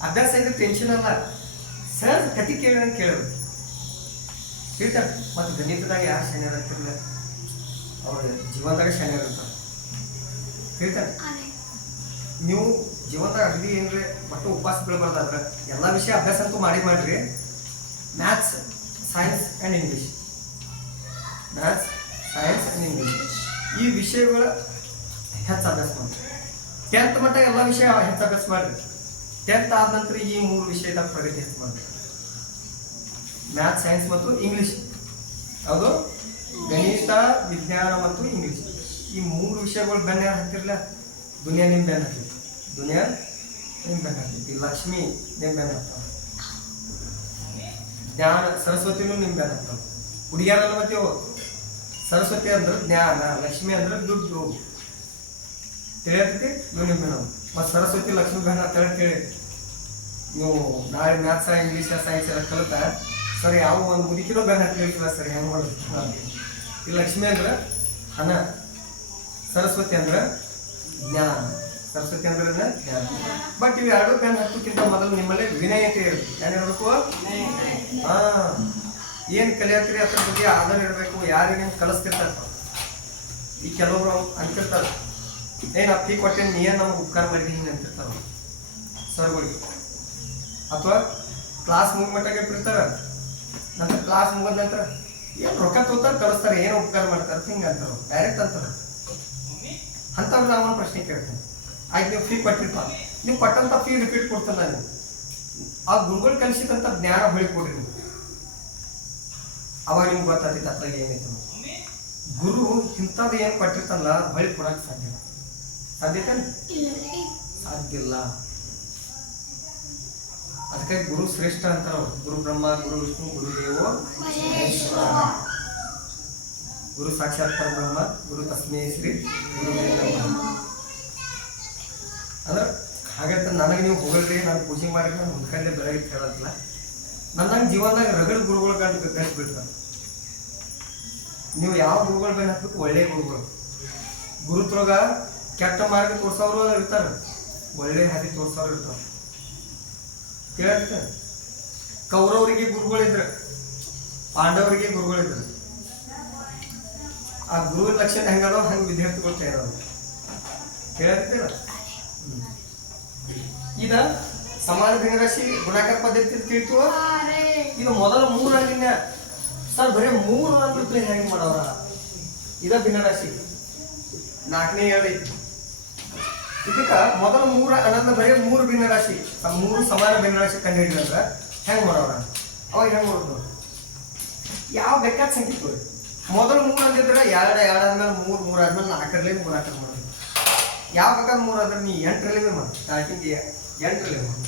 ಅಭ್ಯಾಸ ಇದ್ರೆ ಟೆನ್ಷನ್ ಅಲ್ಲ, ಸರ್ ಕತಿ ಕೇಳಿದ್ರೆ ಕೇಳೋದು ಹೇಳ್ತಾರೆ. ಮತ್ತು ಗಣಿತದಾಗ ಯಾರು ಶನಿಯರ್ ಆಗ್ತಿರಲಿಲ್ಲ, ಅವ್ರ ಜೀವನದಾಗ ಶನಿಯರ್ ಇರ್ತಾರೆ ಹೇಳ್ತಾರೆ. ನೀವು ಜೀವನದಾಗ ಅಗದಿ ಏನ್ರಿ ಒಟ್ಟು ಉಪವಾಸ ಬೀಳ್ಬಾರ್ದಾದ್ರೆ ಎಲ್ಲ ವಿಷಯ ಅಭ್ಯಾಸ ಅಂತೂ ಮಾಡ್ರಿ. Maths, science and English, maths, science and English ಈ ವಿಷಯಗಳ ಹೆಚ್ಚು ಅಭ್ಯಾಸ ಮಾಡಿರಿ. 10th ಮಟ್ಟ ಎಲ್ಲ ವಿಷಯ ಹೆಚ್ಚು ಅಭ್ಯಾಸ ಮಾಡಿರಿ. 10th ಆದ ನಂತರ ಈ 3 ವಿಷಯದಾಗ ಪ್ರಗತಿ ಹೆಚ್ಚು ಮಾಡಿರಿ. ಮ್ಯಾಥ್ಸ್, ಸೈನ್ಸ್ ಮತ್ತು ಇಂಗ್ಲೀಷ್, ಅದು ಗಣಿತ, ವಿಜ್ಞಾನ ಮತ್ತು ಇಂಗ್ಲೀಷ್ ಈ 3 ವಿಷಯಗಳು ಬೆನ್ನ ಹತ್ತಿರಲಿಲ್ಲ, ದುನಿಯಾ ನಿಮ್ಮ ಬೆನ್ನ ಹತ್ತೈತಿ. ದುನಿಯಾ ನಿಮ್ಮ ಬೆನ್ನ ಹತ್ತೈತಿ. ಲಕ್ಷ್ಮಿ ನಿಮ್ಮ ಬೆನ್ನ ಹತ್ತಾವ, ಜ್ಞಾನ ಸರಸ್ವತಿನೂ ನಿಮ್ಮ ಬೆನ್ನ ಹತ್ತಾವ. ಹುಡುಗಿಯರಲ್ಲ ಮತ್ತೆ ಸರಸ್ವತಿ ಅಂದ್ರೆ ಜ್ಞಾನ, ಲಕ್ಷ್ಮಿ ಅಂದ್ರೆ ದುಡ್ಡು ತಿಳಿಯತೈತಿ. ನೀವು ನಿಮ್ಮ ಬೆನ್ನ ಮತ್ತು ಸರಸ್ವತಿ ಲಕ್ಷ್ಮಿ ಬೆನ್ನ ಹತ್ತಾಳ ಕೇಳಿ. ನೀವು ನಾಳೆ ಮ್ಯಾಥ್ಸ, ಇಂಗ್ಲೀಷ, ಸೈನ್ಸ್ ಎಲ್ಲ ಕಲಿತ ಸರ್ ಯಾವ ಒಂದು ಮುದುಕಿನೋ ಬೆನ್ನ ಹತ್ತಿಲ್ಲ ಸರ್, ಹೆಂಗೆ ಮಾಡೋದು? ಈ ಲಕ್ಷ್ಮಿ ಅಂದ್ರೆ ಹಣ, ಸರಸ್ವತಿ ಅಂದ್ರೆ ಜ್ಞಾನ, ಸರಸ್ವತಿ ಅಂದ್ರೆ ಜ್ಞಾನ. ಬಟ್ ಇವು ಎರಡು ಬೆನ್ನ ಹತ್ತಕ್ಕಿಂತ ಮೊದಲು ನಿಮ್ಮಲ್ಲಿ ವಿನಯತೆ ಇರಬೇಕು. ಏನಿರಬೇಕು? ಏನು ಕಲಿಯತ್ರಿ ಅದ್ರ ಬಗ್ಗೆ ಆಧಾರ ಇರಬೇಕು. ಯಾರಿಗೆ ನೀವು ಕಲಿಸ್ತಿರ್ತಾರೆ. ಈ ಕೆಲವರು ಅಂತಿರ್ತಾರೆ, ಏನು ಅಪ್ಪಿ ಕೊಟ್ಟೆ ನೀ ಏನು ನಮ್ಗೆ ಉಪಕಾರ ಮಾಡಿದ್ದೀನಿ ಅಂತಿರ್ತಾರೆ ಸರ್ಗಳಿಗೆ. ಅಥವಾ ಕ್ಲಾಸ್ ಮುಗಿಮಟ್ಟಾಗೆ ಬಿಡ್ತಾರೆ, ನಂತರ ಕ್ಲಾಸ್ ಮುಗಿದ ನಂತರ ಏನು ರೊಕ್ಕ ತೋತಾರೆ ಕಳಿಸ್ತಾರೆ, ಏನು ಉಪಕಾರ ಮಾಡ್ತಾರೆ ಹಿಂಗೆ ಅಂತಾರೆ, ಡೈರೆಕ್ಟ್ ಅಂತಾರೆ. ಅಂಥವ್ರು ನಾವು ಒಂದು ಪ್ರಶ್ನೆ ಕೇಳ್ತೇನೆ. ಆಯ್ತು ನೀವು ಫೀ ಕೊಟ್ಟಿರ್ತ, ನೀವು ಕೊಟ್ಟಂಥ ಫೀ ರಿಪೀಟ್ ಕೊಡ್ತಾನೆ ನಾನು. ಆ ಗುರುಗಳು ಕಲಿಸಿದಂಥ ಜ್ಞಾನ ಬೆಳಿಕೊಡ್ರಿ ನೀವು. ಅವಾಗ ನಿಮ್ಗೆ ಗೊತ್ತಾಗ್ತೈತೆ ಅದ್ರಾಗ ಏನೈತೆ. ಗುರು ಇಂಥದ್ದು ಏನು ಕೊಟ್ಟಿರ್ತಾನಲ್ಲ ಬಳಿ ಕೊಡಕ್ಕೆ ಸಾಧ್ಯ ಸಾಧ್ಯತೆ ಸಾಧ್ಯ ಇಲ್ಲ. ಅದಕ್ಕೆ ಗುರು ಶ್ರೇಷ್ಠ ಅಂತಾರ. ಗುರು ಬ್ರಹ್ಮ, ಗುರು ವಿಷ್ಣು, ಗುರು ದೇವೋ ಮಹೇಶ್ವರ. ಗುರು ಸಾಕ್ಷಾತ್ ಪರಬ್ರಹ್ಮ, ಗುರು ತಸ್ಮೈ ಶ್ರೀ ಗುರು ಅಂದ್ರೆ ಹಾಗಂತ ನನಗೆ ನೀವು ಹೋಗಲ್ರಿ, ನಾನು ಪೂಜೆ ಮಾಡಿದ್ರೆ ನಾನು ಹುಡ್ಕಂಡೆ ಬೆಳಗ್ಗೆ ಹೇಳೋದಿಲ್ಲ. ನನ್ನಂಗೆ ಜೀವನದಾಗ ರಗಡ ಗುರುಗಳು ಕಂಡು ಬಿಡ್ತಾರೆ. ನೀವು ಯಾವ ಗುರುಗಳು ಬೇರೆ ಹಾಕ್ಬೇಕು? ಒಳ್ಳೆಯ ಗುರುಗಳು. ಗುರುತ್ರೊಳಗ ಕೆಟ್ಟ ಮಾರ್ಗ ತೋರ್ಸೋರು ಇರ್ತಾರೆ, ಒಳ್ಳೆ ಹಾದಿ ತೋರ್ಸೋರು ಇರ್ತಾರೆ. ಕೇಳ್ತ ಕೌರವರಿಗೆ ಗುರುಗಳಿದ್ರು, ಪಾಂಡವರಿಗೆ ಗುರುಗಳಿದ್ರು. ಆ ಗುರುವಿನ ಲಕ್ಷಣ ಹೆಂಗದೋ ಹಂಗೆ ವಿದ್ಯಾರ್ಥಿಗಳು ತಯಾರವರು. ಕೇಳ್ತೀರ? ಇದ ಸಮಾನ ಭಿನ್ನರಾಶಿ ಗುಣಾಕಾರ ಪದ್ಧತಿ ತಿಳಿತು. ಇದು ಮೊದಲ 3 ಅಂಕಿನ ಸರ್ ಬರೀ 3 ಅಂಕ ಹೆಂಗೆ ಮಾಡವ್ರ? ಇದ ಭಿನ್ನರಾಶಿ 4ನೇ 2 ಐತಿ. ಇದಕ್ಕೆ ಮೊದಲ 3 ಅನಂತ ಬರೀ 3 ಭಿನ್ನರಾಶಿ, 3 ಸಮಾನ ಭಿನ್ನರಾಶಿ ಕಂಡು ಹಿಡಿದ್ರೆ ಹೆಂಗೆ ಮಾಡೋರ? ಅವಾಗ ಹೆಂಗೆ ಮಾಡೋದು? ಯಾವ ಬೇಕಾದ ಸಂಖ್ಯೆ ತೋರಿ. ಮೊದಲು 3 ಅಂದಿದ್ರೆ 2 ಆದ್ಮೇಲೆ 3 ಆದ್ಮೇಲೆ 4ರಲ್ಲಿ ಗುಣಾಕಾರ ಮಾಡೋದು. ಯಾವ ಬೇಕಾದ 3 ಆದ್ರೆ ನೀ 8ರಲ್ಲಿ ಮಾಡಿ. ಸ್ಟಾರ್ಟಿಂಗ್ 8ರಲ್ಲಿ ಮಾಡಿ.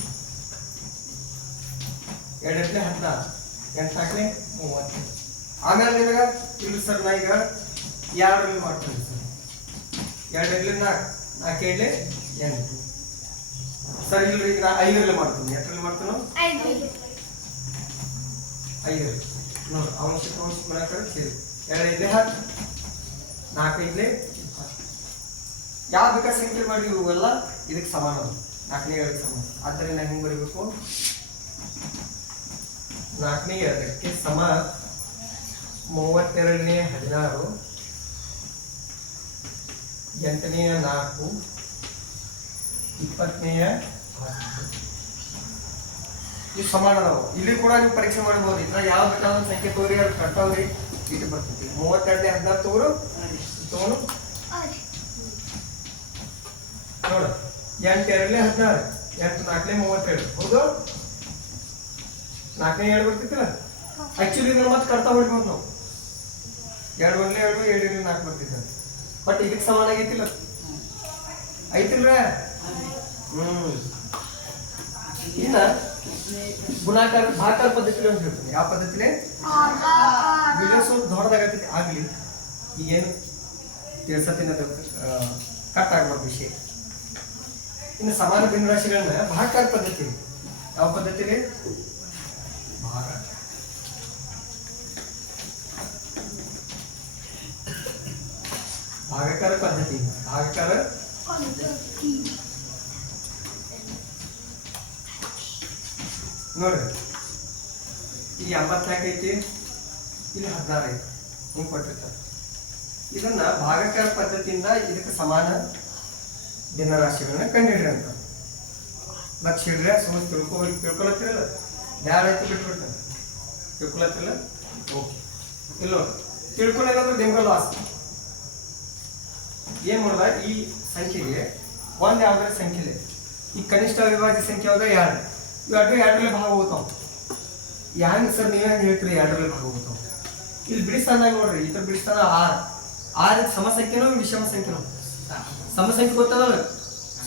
2 8 16, 8 4 30. ಆಮೇಲೆ ನಿಮಗೆ ಇಲ್ಲಿ ಸರ್ ನಾ ಈಗ 2ರಲ್ಲಿ ಮಾಡ್ತೀನಿ ಸರ್. 2 4, 4 8 ಸರ್. ಇಲ್ರಿ ಈಗ ನಾ 5ರಲ್ಲಿ ಮಾಡ್ತೀನಿ. 8ರಲ್ಲಿ ಮಾಡ್ತೀನೋ 5ರಲ್ಲಿ ನೋಡಿ. ಅವಶ್ಯಕ ಮಾಡಕ್ಕೆ ಸೇರಿ 2 5 10, 4 5 20. ಯಾವ ಬೇಕಾದ ಸಂಖ್ಯೆ ಮಾಡಿ ಇವೆಲ್ಲ ಇದಕ್ಕೆ ಸಮಾನ, 4ನೇ 2ಕ್ಕೆ ಸಮಾನ. ಆದ್ದರಿಂದ ಹೆಂಗೆ ಬರೀಬೇಕು? 4ನೇ 2ಕ್ಕೆ ಸಮ 32ನೇ 16, 8ನೇ 4, 20ನೇ 10. ಇವು ಸಮಾನ ಅದಾವ. ಇಲ್ಲಿ ಕೂಡ ನೀವು ಪರೀಕ್ಷೆ ಮಾಡ್ಬೋದು. ಇದ್ರ ಯಾವ ಬೇಕಾದ ಸಂಖ್ಯೆ ತೋರಿ ಅದು ಕಟ್ಟವ್ರಿ ಇಟ್ಟು ಬರ್ತೈತಿ. 32ನೇ 16 ತಗೋರು ತಗೋನು ನೋಡ. 8 2ನೇ 16, 8 4ನೇ 32. ಹೌದು? 4ನೇ 2 ಬರ್ತಿತ್ತಲ್ಲ. ಆಕ್ಚುಲಿ ಇದನ್ನ ಮತ್ತೆ ಕಟ್ತಾ ಹೊಡ್ಬೋದು ನಾವು. 2 1ನೇ 2, 2 2ನೇ 4 ಬರ್ತಿದ್ದ. ಬಟ್ ಇದಕ್ಕೆ ಸಮಾನ ಆಗೈತಿಲ್ಲ, ಐತಿಲ್ರ? ಇನ್ನ ಗುಣಾಕಾರ ಭಾಗಾಕಾರ ಪದ್ಧತಿ ಅಂತ ಹೇಳ್ತೀನಿ. ಯಾವ ಪದ್ಧತಿನೇ? ವಿಡಿಯೋ ಸ್ವಲ್ಪ ದೊಡ್ಡದಾಗತ್ತೈತಿ ಆಗ್ಲಿ. ಈಗೇನು ತಿಳ್ಸತ್ತಿನ ಕಟ್ ಆಗ್ಬಾರ್ದು ವಿಷಯ. ಇನ್ನು ಸಮಾನ ಭಿನ್ನರಾಶಿಗಳನ್ನ ಭಾಗಾಕಾರ ಪದ್ಧತಿ. ಯಾವ ಪದ್ಧತಿಲಿ? ಭಾಗಾಕಾರ ಪದ್ಧತಿ. ಭಾಗಾಕಾರ ನೋಡ್ರಿ, ಇಲ್ಲಿ 84 ಐತಿ, ಇಲ್ಲಿ 16 ಐತಿ, ಹಿಂಗೆ ಕೊಟ್ಟಿರ್ತಾರೆ. ಇದನ್ನ ಭಾಗಾಕಾರ ಪದ್ಧತಿಯಿಂದ ಇದಕ್ಕೆ ಸಮಾನ ಭಿನ್ನರಾಶಿಗಳನ್ನ ಕಂಡುಹಿಡ್ರಿ ಅಂತ ಲಕ್ಷ ಇಡ್ರೆ ಸುಮ್ಮನೆ ತಿಳ್ಕೊಳತ್ತಿರಲ್ಲ, ಯಾರು ಐತಿ ಬಿಟ್ಬಿಡ್ತಾನೆ, ತಿಳ್ಕೊಳತ್ತಿರಲ್ಲ. ಓಕೆ, ಇಲ್ಲ ತಿಳ್ಕೊಳ್ಳೋದಾದ್ರೆ ನಿಮ್ಗೆ ಲಾಸ್. ಏನ್ ಮಾಡೋದ, ಈ ಸಂಖ್ಯೆಗೆ ಒಂದು ಯಾವ್ದಾರ ಸಂಖ್ಯೆ ಇದೆ, ಈ ಕನಿಷ್ಠ ಅವಿಭಾಜ್ಯ ಸಂಖ್ಯೆ ಯಾವ್ದು 2, ಇವು ಎರಡರಲ್ಲಿ ಭಾಗ ಹೋಗ್ತಾವ. ಹೆಂಗ್ ಸರ್ ನೀವ್ ಹೆಂಗ್ ಹೇಳ್ತೀರಿ ಎರಡರಲ್ಲಿ ಭಾಗ ಹೋಗ್ತಾವ? ಇಲ್ಲಿ ಬಿಡಿಸ್ತಾನ ನೋಡ್ರಿ, ಈ ತರ ಬಿಡಿಸ್ತಾನ 6 ಸಮ ಸಂಖ್ಯೆನೋ ವಿಷಮ ಸಂಖ್ಯೆನೋ? ಸಮ ಸಂಖ್ಯೆ ಗೊತ್ತದಲ್ಲ,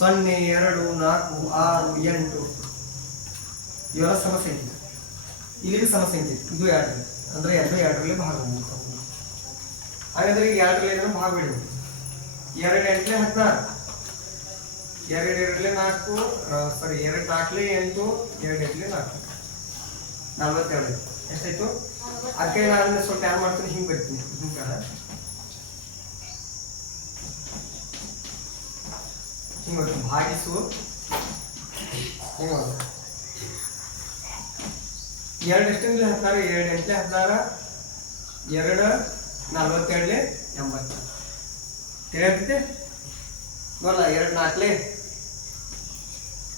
0, 2, 4, 6, 8 ಇವೆಲ್ಲ ಸಮ ಸಂಖ್ಯೆ. ಇಲ್ಲಿಗೆ ಸಮ ಸಂಖ್ಯೆ, ಇದು 2 ಅಂದ್ರೆ ಎರಡರಲ್ಲಿ ಭಾಗ ಹೋಗ್ತಾವ. ಹಾಗಾದ್ರೆ ಈಗ 2ರಲ್ಲಿ ಭಾಗ ಬಿಡ್ಬೇಕು. 2 8 16, 2 2 4, ಸಾರಿ 2 4 8, 2 8 4, 42. ಎಷ್ಟಾಯ್ತು? ಅದಕ್ಕೆ ನಾನು ಸ್ವಲ್ಪ ಯಾರು ಮಾಡ್ತೀನಿ, ಹಿಂಗೆ ಬರ್ತೀನಿ, ಹಿಂಗೆ ಹಿಂಗೆ ಬರ್ತೀನಿ, ಭಾಗಿಸು ಹಿಂಗೆ 2 ಎಷ್ಟಿಂದ 16, 2 8 16, 2 42 80. ತಿಳಿಯತ್ತೆ ನೋಡಲ್ಲ, 2 4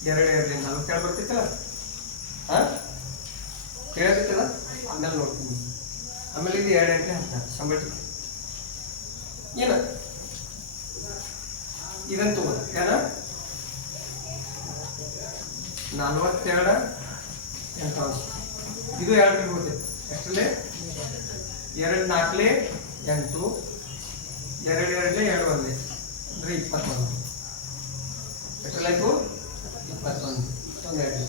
2 2 42 ಬರ್ತಿತ್ತಲ್ಲ, ತಿಳಿಯತ್ತಿಲ್ಲ. ಆಮೇಲೆ ನೋಡ್ತೀನಿ. ಆಮೇಲೆ ಇದು 2 8 16 100. ಏನ ಇದಂತೂ ಏನ 42 8. ಇದು 2 ಹೋಗುತ್ತೆ ಎಷ್ಟರಲ್ಲಿ? 2 4 8, 2 2 2 1 ಅಂದ್ರೆ 21. ಎಷ್ಟರಲ್ಲಾಯ್ತು? 21. 2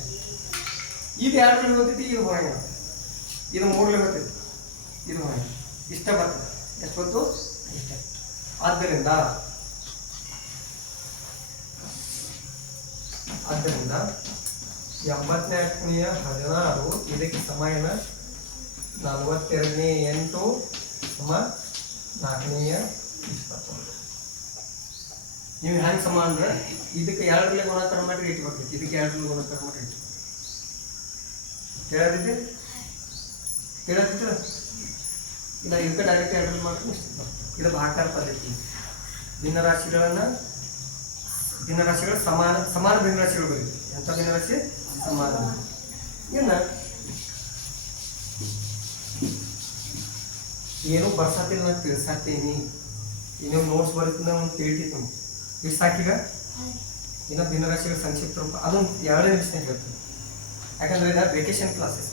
ಇದು 2 ಹೋಗ್ತೈತಿ, ಇದು ಹೊರಗೆ, ಇದು 3 ಹೋಗ್ತೈತಿ, ಇದು ಹೊರಗೆ, ಇಷ್ಟ ಬರ್ತದೆ. ಎಷ್ಟು ಬಂತು? ಇಷ್ಟ. ಆದ್ದರಿಂದ 84ನೇ 16 ಇದಕ್ಕೆ ಸಮಾನ 42ನೇ 8 ಸಮ 4ನೇ 21. ನೀವು ಹ್ಯಾಂಗ ಸಮ ಅಂದ್ರೆ ಇದಕ್ಕೆ 2ರಲ್ಲಿ ಗುಣಾಕಾರ ಮಾಡಿ ರೇಟ್ ಬರ್ತೈತಿ, ಇದಕ್ಕೆ 2ರಲ್ಲಿ ಗುಣಾಕಾರ ಮಾಡಿ ರೇಟ್. ಕೇಳದಿದ್ದೆ ಇಲ್ಲ, ಇದಕ್ಕೆ ಡೈರೆಕ್ಟ್ 2ರಲ್ಲಿ ಮಾಡ್ತೀನಿ ಇಷ್ಟ. ಇದು ಭಾಗಾಕಾರ ಪದ್ಧತಿ. ಭಿನ್ನರಾಶಿಗಳು ಸಮಾನ ಭಿನ್ನರಾಶಿಗಳು ಬರೀತಿ. ಎಂಥ ಭಿನ್ನರಾಶಿ? ಸಮಾನ. ಇನ್ನು ಏನು ಬರ್ಸಾತಿಲ್ಲ, ನಾನು ತಿಳಿಸಾಕ್ತೀನಿ, ಏನೋ ನೋಟ್ಸ್ ಬರೀತೀನಿ, ನಾನು ತಿಳಿತೈತಿ. ಇಷ್ಟು ಸಾಕೀಗ. ಇನ್ನು ಭಿನ್ನರಾಶಿಗಳ ಸಂಕ್ಷಿಪ್ತ ರೂಪ ಅದೊಂದು 2 ನಿಮಿಷನಾಗ ಹೇಳ್ತೀನಿ. ಯಾಕಂದ್ರೆ ಇದು ವೆಕೇಶನ್ ಕ್ಲಾಸಸ್,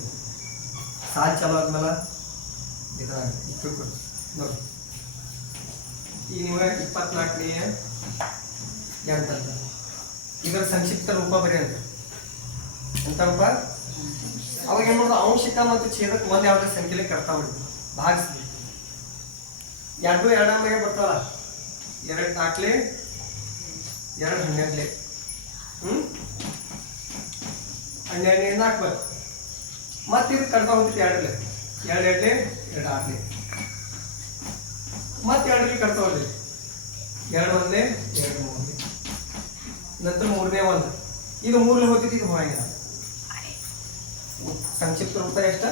ಸಾಲ್ ಚಾಲೋ ಆದ್ಮೇಲೆ ಇಟ್ಕೊಡಿ ನೋಡಿ. ಈಗ ನಿಮಗೆ 24ನೇ 8 ಅಂತ ಇದರ ಸಂಕ್ಷಿಪ್ತ ರೂಪ ಬರೀ ಅಂತ. ಎಂತ ರೂಪ? ಅವಾಗ ಏನು ಮಾಡೋದು, ಅಂಶಿಕ ಮತ್ತು ಛೇದಕ ಒಂದು ಯಾವುದೇ ಸಂಖ್ಯೆಲೆ ಕರ್ತಾ ಬಿಡಿ, ಭಾಗಿಸ್ಲಿ. 2 2 ಬರ್ತಾವಲ್ಲ, 2 4 2 12 12 4 ಬರ್. ಮತ್ತೆ ಇದು ಕರ್ತಾ ಹೋಗ್ತೈತಿ 2 2 2 2 6 ಮತ್ತೆ 2 ಕರ್ತಾ ಹೋಗ್ತೈತಿ 2 1 2 3 ನಂತರ 3ನೇ 1. ಇದು 3 ಹೋಗ್ತೈತಿ, ಇದು ಹೋಗಿಲ್ಲ. ಸಂಕ್ಷಿಪ್ತ ರೂಪ ಎಷ್ಟ?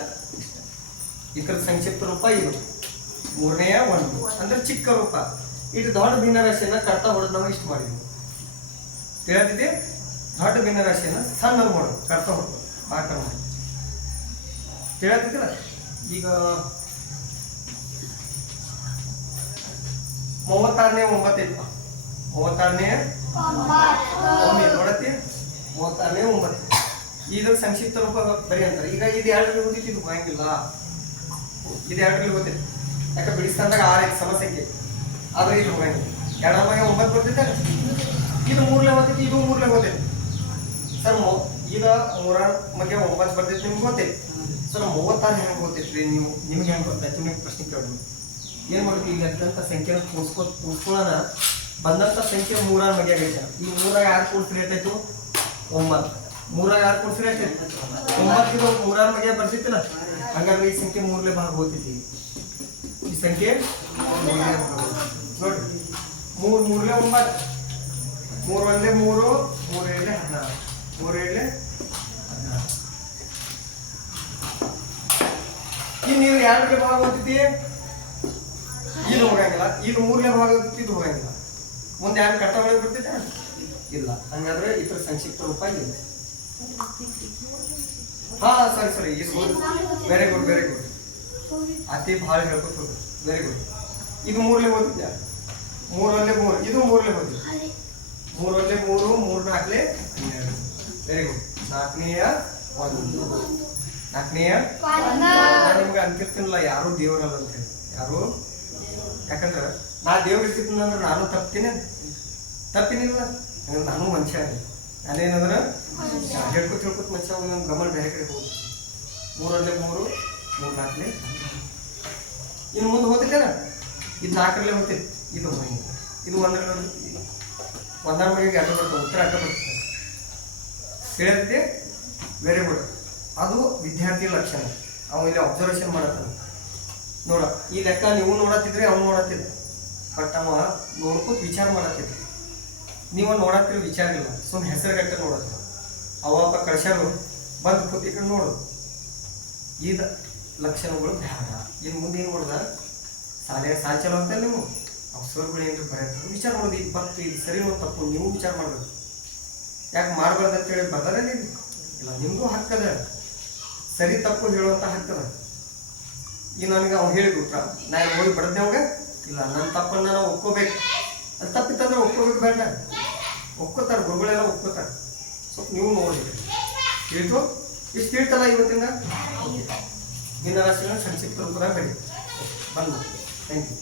ಇದರ ಸಂಕ್ಷಿಪ್ತ ರೂಪ ಇದು 3ನೇ 1 ಅಂದ್ರೆ ಚಿಕ್ಕ ರೂಪ. ಇದು ದೊಡ್ಡ ಭಿನ್ನರಾಶಿಯನ್ನ ಕರ್ತಾ ಹೊಡೆದು ನಾವು ಇಷ್ಟು ಮಾಡಿದ್ವಿ. ತಿಳಿದಿದೆ? ದೊಡ್ಡ ಭಿನ್ನರಾಶಿಯನ್ನ ಸಣ್ಣ ಮಾಡೋದು, ಕರ್ತಾ ಹೊಡೆದು ಭಾಗ ಮಾಡಿ. ತಿಳಿದಿಲ್ಲ? ಈಗ 36ನೇ 9 ಐತಪ್ಪ, 36ನೇ 9 ನೋಡತ್ತಿ, 36ನೇ 9 ಇದ್ರ ಸಂಕ್ಷಿಪ್ತ ರೂಪ ಬರೀ ಅಂತಾರೆ. ಈಗ ಇದು 2ರಲ್ಲಿ ಓದಿತ್ತು, ಇದು ಹೋಗಂಗಿಲ್ಲ. ಇದು 2ರಲ್ಲಿ ಓದಿತ್ತು, ಯಾಕೆ ಬಿಡಿಸ್ತಾಂದಾಗ 6 ಸಮ ಸಂಖ್ಯೆ, ಆದ್ರೆ ಇದು ಹೋಗಂಗಿಲ್ಲ. 2 9 ಬರ್ತಿದ್ದೆ, ಇದು 3ಲೆ ಓದಿತ್ತು, ಇದು 3ಲೆ ಓದಿತ್ತು. ಸರ್ ಈಗ 3 9 ಬರ್ತಿತ್ತು, ನಿಮ್ಗೆ ಗೊತ್ತೈತಿ. ಸರ್ 36 ಹೆಂಗೆ ಓದ್ತೈತ್ರಿ ನೀವು? ನಿಮ್ಗೆ ಹೆಂಗೆ ಗೊತ್ತಾಯ್ತು? ನಿಮ್ಗೆ ಪ್ರಶ್ನೆ ಕೇಳಿ ಏನು ಮಾಡ್ತೀವಿ? ಈಗ ಅತ್ಯಂತ ಸಂಖ್ಯೆನ ಕೂಡ್ಸ್ಕೊಳ್ಳೋಣ. ಬಂದಂಥ ಸಂಖ್ಯೆ 3 ಬಗ್ಗೆ ಆಗೈತೆ. ಈ 3 ಯಾರು ಕೂಡಿಸ್ರಿ ಎಷ್ಟಾಯ್ತು? 9. 3 ಯಾರು ಕೂಡಿಸ್ರಿ ಎಷ್ಟಾಯ್ತು? 9. ಇದು 3 ಬಗ್ಗೆ ಬರ್ತಿತ್ತಿಲ್ಲ, ಹಂಗಾದ್ರೆ ಈ ಸಂಖ್ಯೆ 3ಲೆ ಭಾಗ ಹೋಗ್ತೈತಿ. ಈ ಸಂಖ್ಯೆ 3ಲೆ ಭಾಗ ನೋಡ್ರಿ, 3 3ಲೆ 9, 3 1 3, 3 2 16, 3 2 16. ನೀರು ಎರಡನೇ ಭಾಗ ಹೋಗ್ತೈತಿ, ಇದು ಹೋಗಂಗಿಲ್ಲ. ಇದು ಮೂರನೇ ಭಾಗ ಹೋಗ್ತೈತಿ, ಇದು ಹೋಗಂಗಿಲ್ಲ. ಮುಂದೆ ಯಾರು ಕಟ್ಟೊಳಗೆ ಬರ್ತೈತೆ ಇಲ್ಲ. ಹಂಗಾದ್ರೆ ಇದ್ರ ಸಂಕ್ಷಿಪ್ತ ರೂಪ ಇಲ್ಲ. ಹಾ ಸರಿ ಇದು ವೆರಿ ಗುಡ್ ವೆರಿ ಗುಡ್. ಅತಿ ಭಾಳ ಹೇಳ್ಕೊತ ಹೋಗ್ರಿ. Very good. ಇದು ಮೂರನೇ ಓದಿದ್ಯಾ? ಮೂರಲ್ಲೇ ಮೂರು, ಇದು ಮೂರನೇ ಓದಿ. ಮೂರಲ್ಲೇ ಮೂರು, ಮೂರು ನಾಲ್ಕಲೇ 12. Very good. ನಾಲ್ಕನೆಯ 1, ನಾಲ್ಕನೆಯ ನಾನು ನಿಮ್ಗೆ ಅಂತಿರ್ತೀನಲ್ಲ ಯಾರು ದೇವರಲ್ಲ ಅಂತ ಹೇಳಿ. ಯಾರು? ಯಾಕಂದ್ರೆ ನಾ ದೇವ್ರ ಇರ್ತಿದ್ದೀನಿ ಅಂದ್ರೆ ನಾನು ತಪ್ಪಿನಿಲ್ಲ. ನಾನು ಮನುಷ್ಯ. ನಾನೇನಂದ್ರೆ ಹೇಳ್ಕೊತ ಮನುಷ್ಯ ನಮ್ಮ ಗಮನ ಬೇರೆ ಕಡೆ ಹೋಗಿ. ಮೂರಲ್ಲೇ ಮೂರು, ಮೂರು ನಾಲ್ಕಲೇ. ಇನ್ನು ಮುಂದೆ ಹೋಗ್ತೈತೇನ? ಇದು 4ರಲ್ಲೇ ಹೋಗ್ತೈತಿ, ಇದು ಇದು 1ರಲ್ಲಿ ಹೋಗ್ತೈತಿ. 1ರ ಮನೆಗೆ ಅಡ್ಡ ಬರ್ತದೆ, ಉತ್ತರ ಅಡ್ಡ ಬರ್ತದೆ. ತಿಳಿಯತ್ತೆ? Very good. ಅದು ವಿದ್ಯಾರ್ಥಿ ಲಕ್ಷಣ. ಅವ ಇಲ್ಲಿ ಅಬ್ಸರ್ವೇಷನ್ ಮಾಡತ್ತಾನ. ನೋಡ, ಈ ಲೆಕ್ಕ ನೀವು ನೋಡತ್ತಿದ್ರೆ ಅವ್ನು ನೋಡತ್ತಿದ್ದ, ಬಟ್ ಅವ ನೋಡ್ಕೋತ ವಿಚಾರ ಮಾಡತ್ತಿದ್ದ. ನೀವು ನೋಡತ್ತಿರೋ ವಿಚಾರ ಇಲ್ಲ, ಸುಮ್ಮನೆ ಹೆಸರುಗಟ್ಟೆ ನೋಡತ್ತ. ಅವಪ್ಪ ಕಳ್ಸ್ಯಾರು ಬಂದು ಕೂತಿ ಕಡೆ ನೋಡು. ಇದು ಲಕ್ಷಣಗಳು ಬೇಡ. ಇನ್ನು ಮುಂದೆ ಏನು ನೋಡ್ದ? ಸಾಲ ಚಲೋ ಅಂತ ನೀವು ಅವಸರಗಳು ಏನ್ರಿ ಬರತ್ತೆ ವಿಚಾರ ಮಾಡೋದು. ಇದು ಬರ್ತು, ಇದು ಸರಿ ನೋಡ್ ತಪ್ಪು ನೀವು ವಿಚಾರ ಮಾಡ್ಬೇಕು. ಯಾಕೆ ಮಾಡಬಾರ್ದು ಅಂತೇಳಿ ಬರ್ದಾರೆ ನೀವು ಇಲ್ಲ, ನಿಮಗೂ ಹಕ್ಕದ. ಸರಿ ತಪ್ಪು ಹೇಳುವಂಥ ಹಕ್ಕದ. ಈಗ ನನಗೆ ಅವ್ನು ಹೇಳಿದ್ರು ಉತ್ತರ, ನಾನು ಹೋಗಿ ಬಡದ್ದೆ ಅವಾಗ ಇಲ್ಲ, ನನ್ನ ತಪ್ಪನ್ನು ನಾವು ಒಪ್ಕೋಬೇಕು. ಅದು ತಪ್ಪಿತ್ತಂದ್ರೆ ಒಪ್ಕೋಬೇಕು ಬೇಡ? ಒಪ್ಕೋತಾರೆ, ಗುರುಗಳೆಲ್ಲ ಒಪ್ಕೋತಾರೆ. ಸ್ವಲ್ಪ ನೀವು ನೋಡ್ಬೇಕು. ತಿಳಿತು? ಇಷ್ಟು ತಿಳ್ತಲ್ಲ ಇವತ್ತಿಂದ. ದಿನರಾಶಿಗಳ ಸಂಕ್ಷಿಪ್ತ ರೂಪದಾಗ ಬರೀ ಬಂದು. Thank you.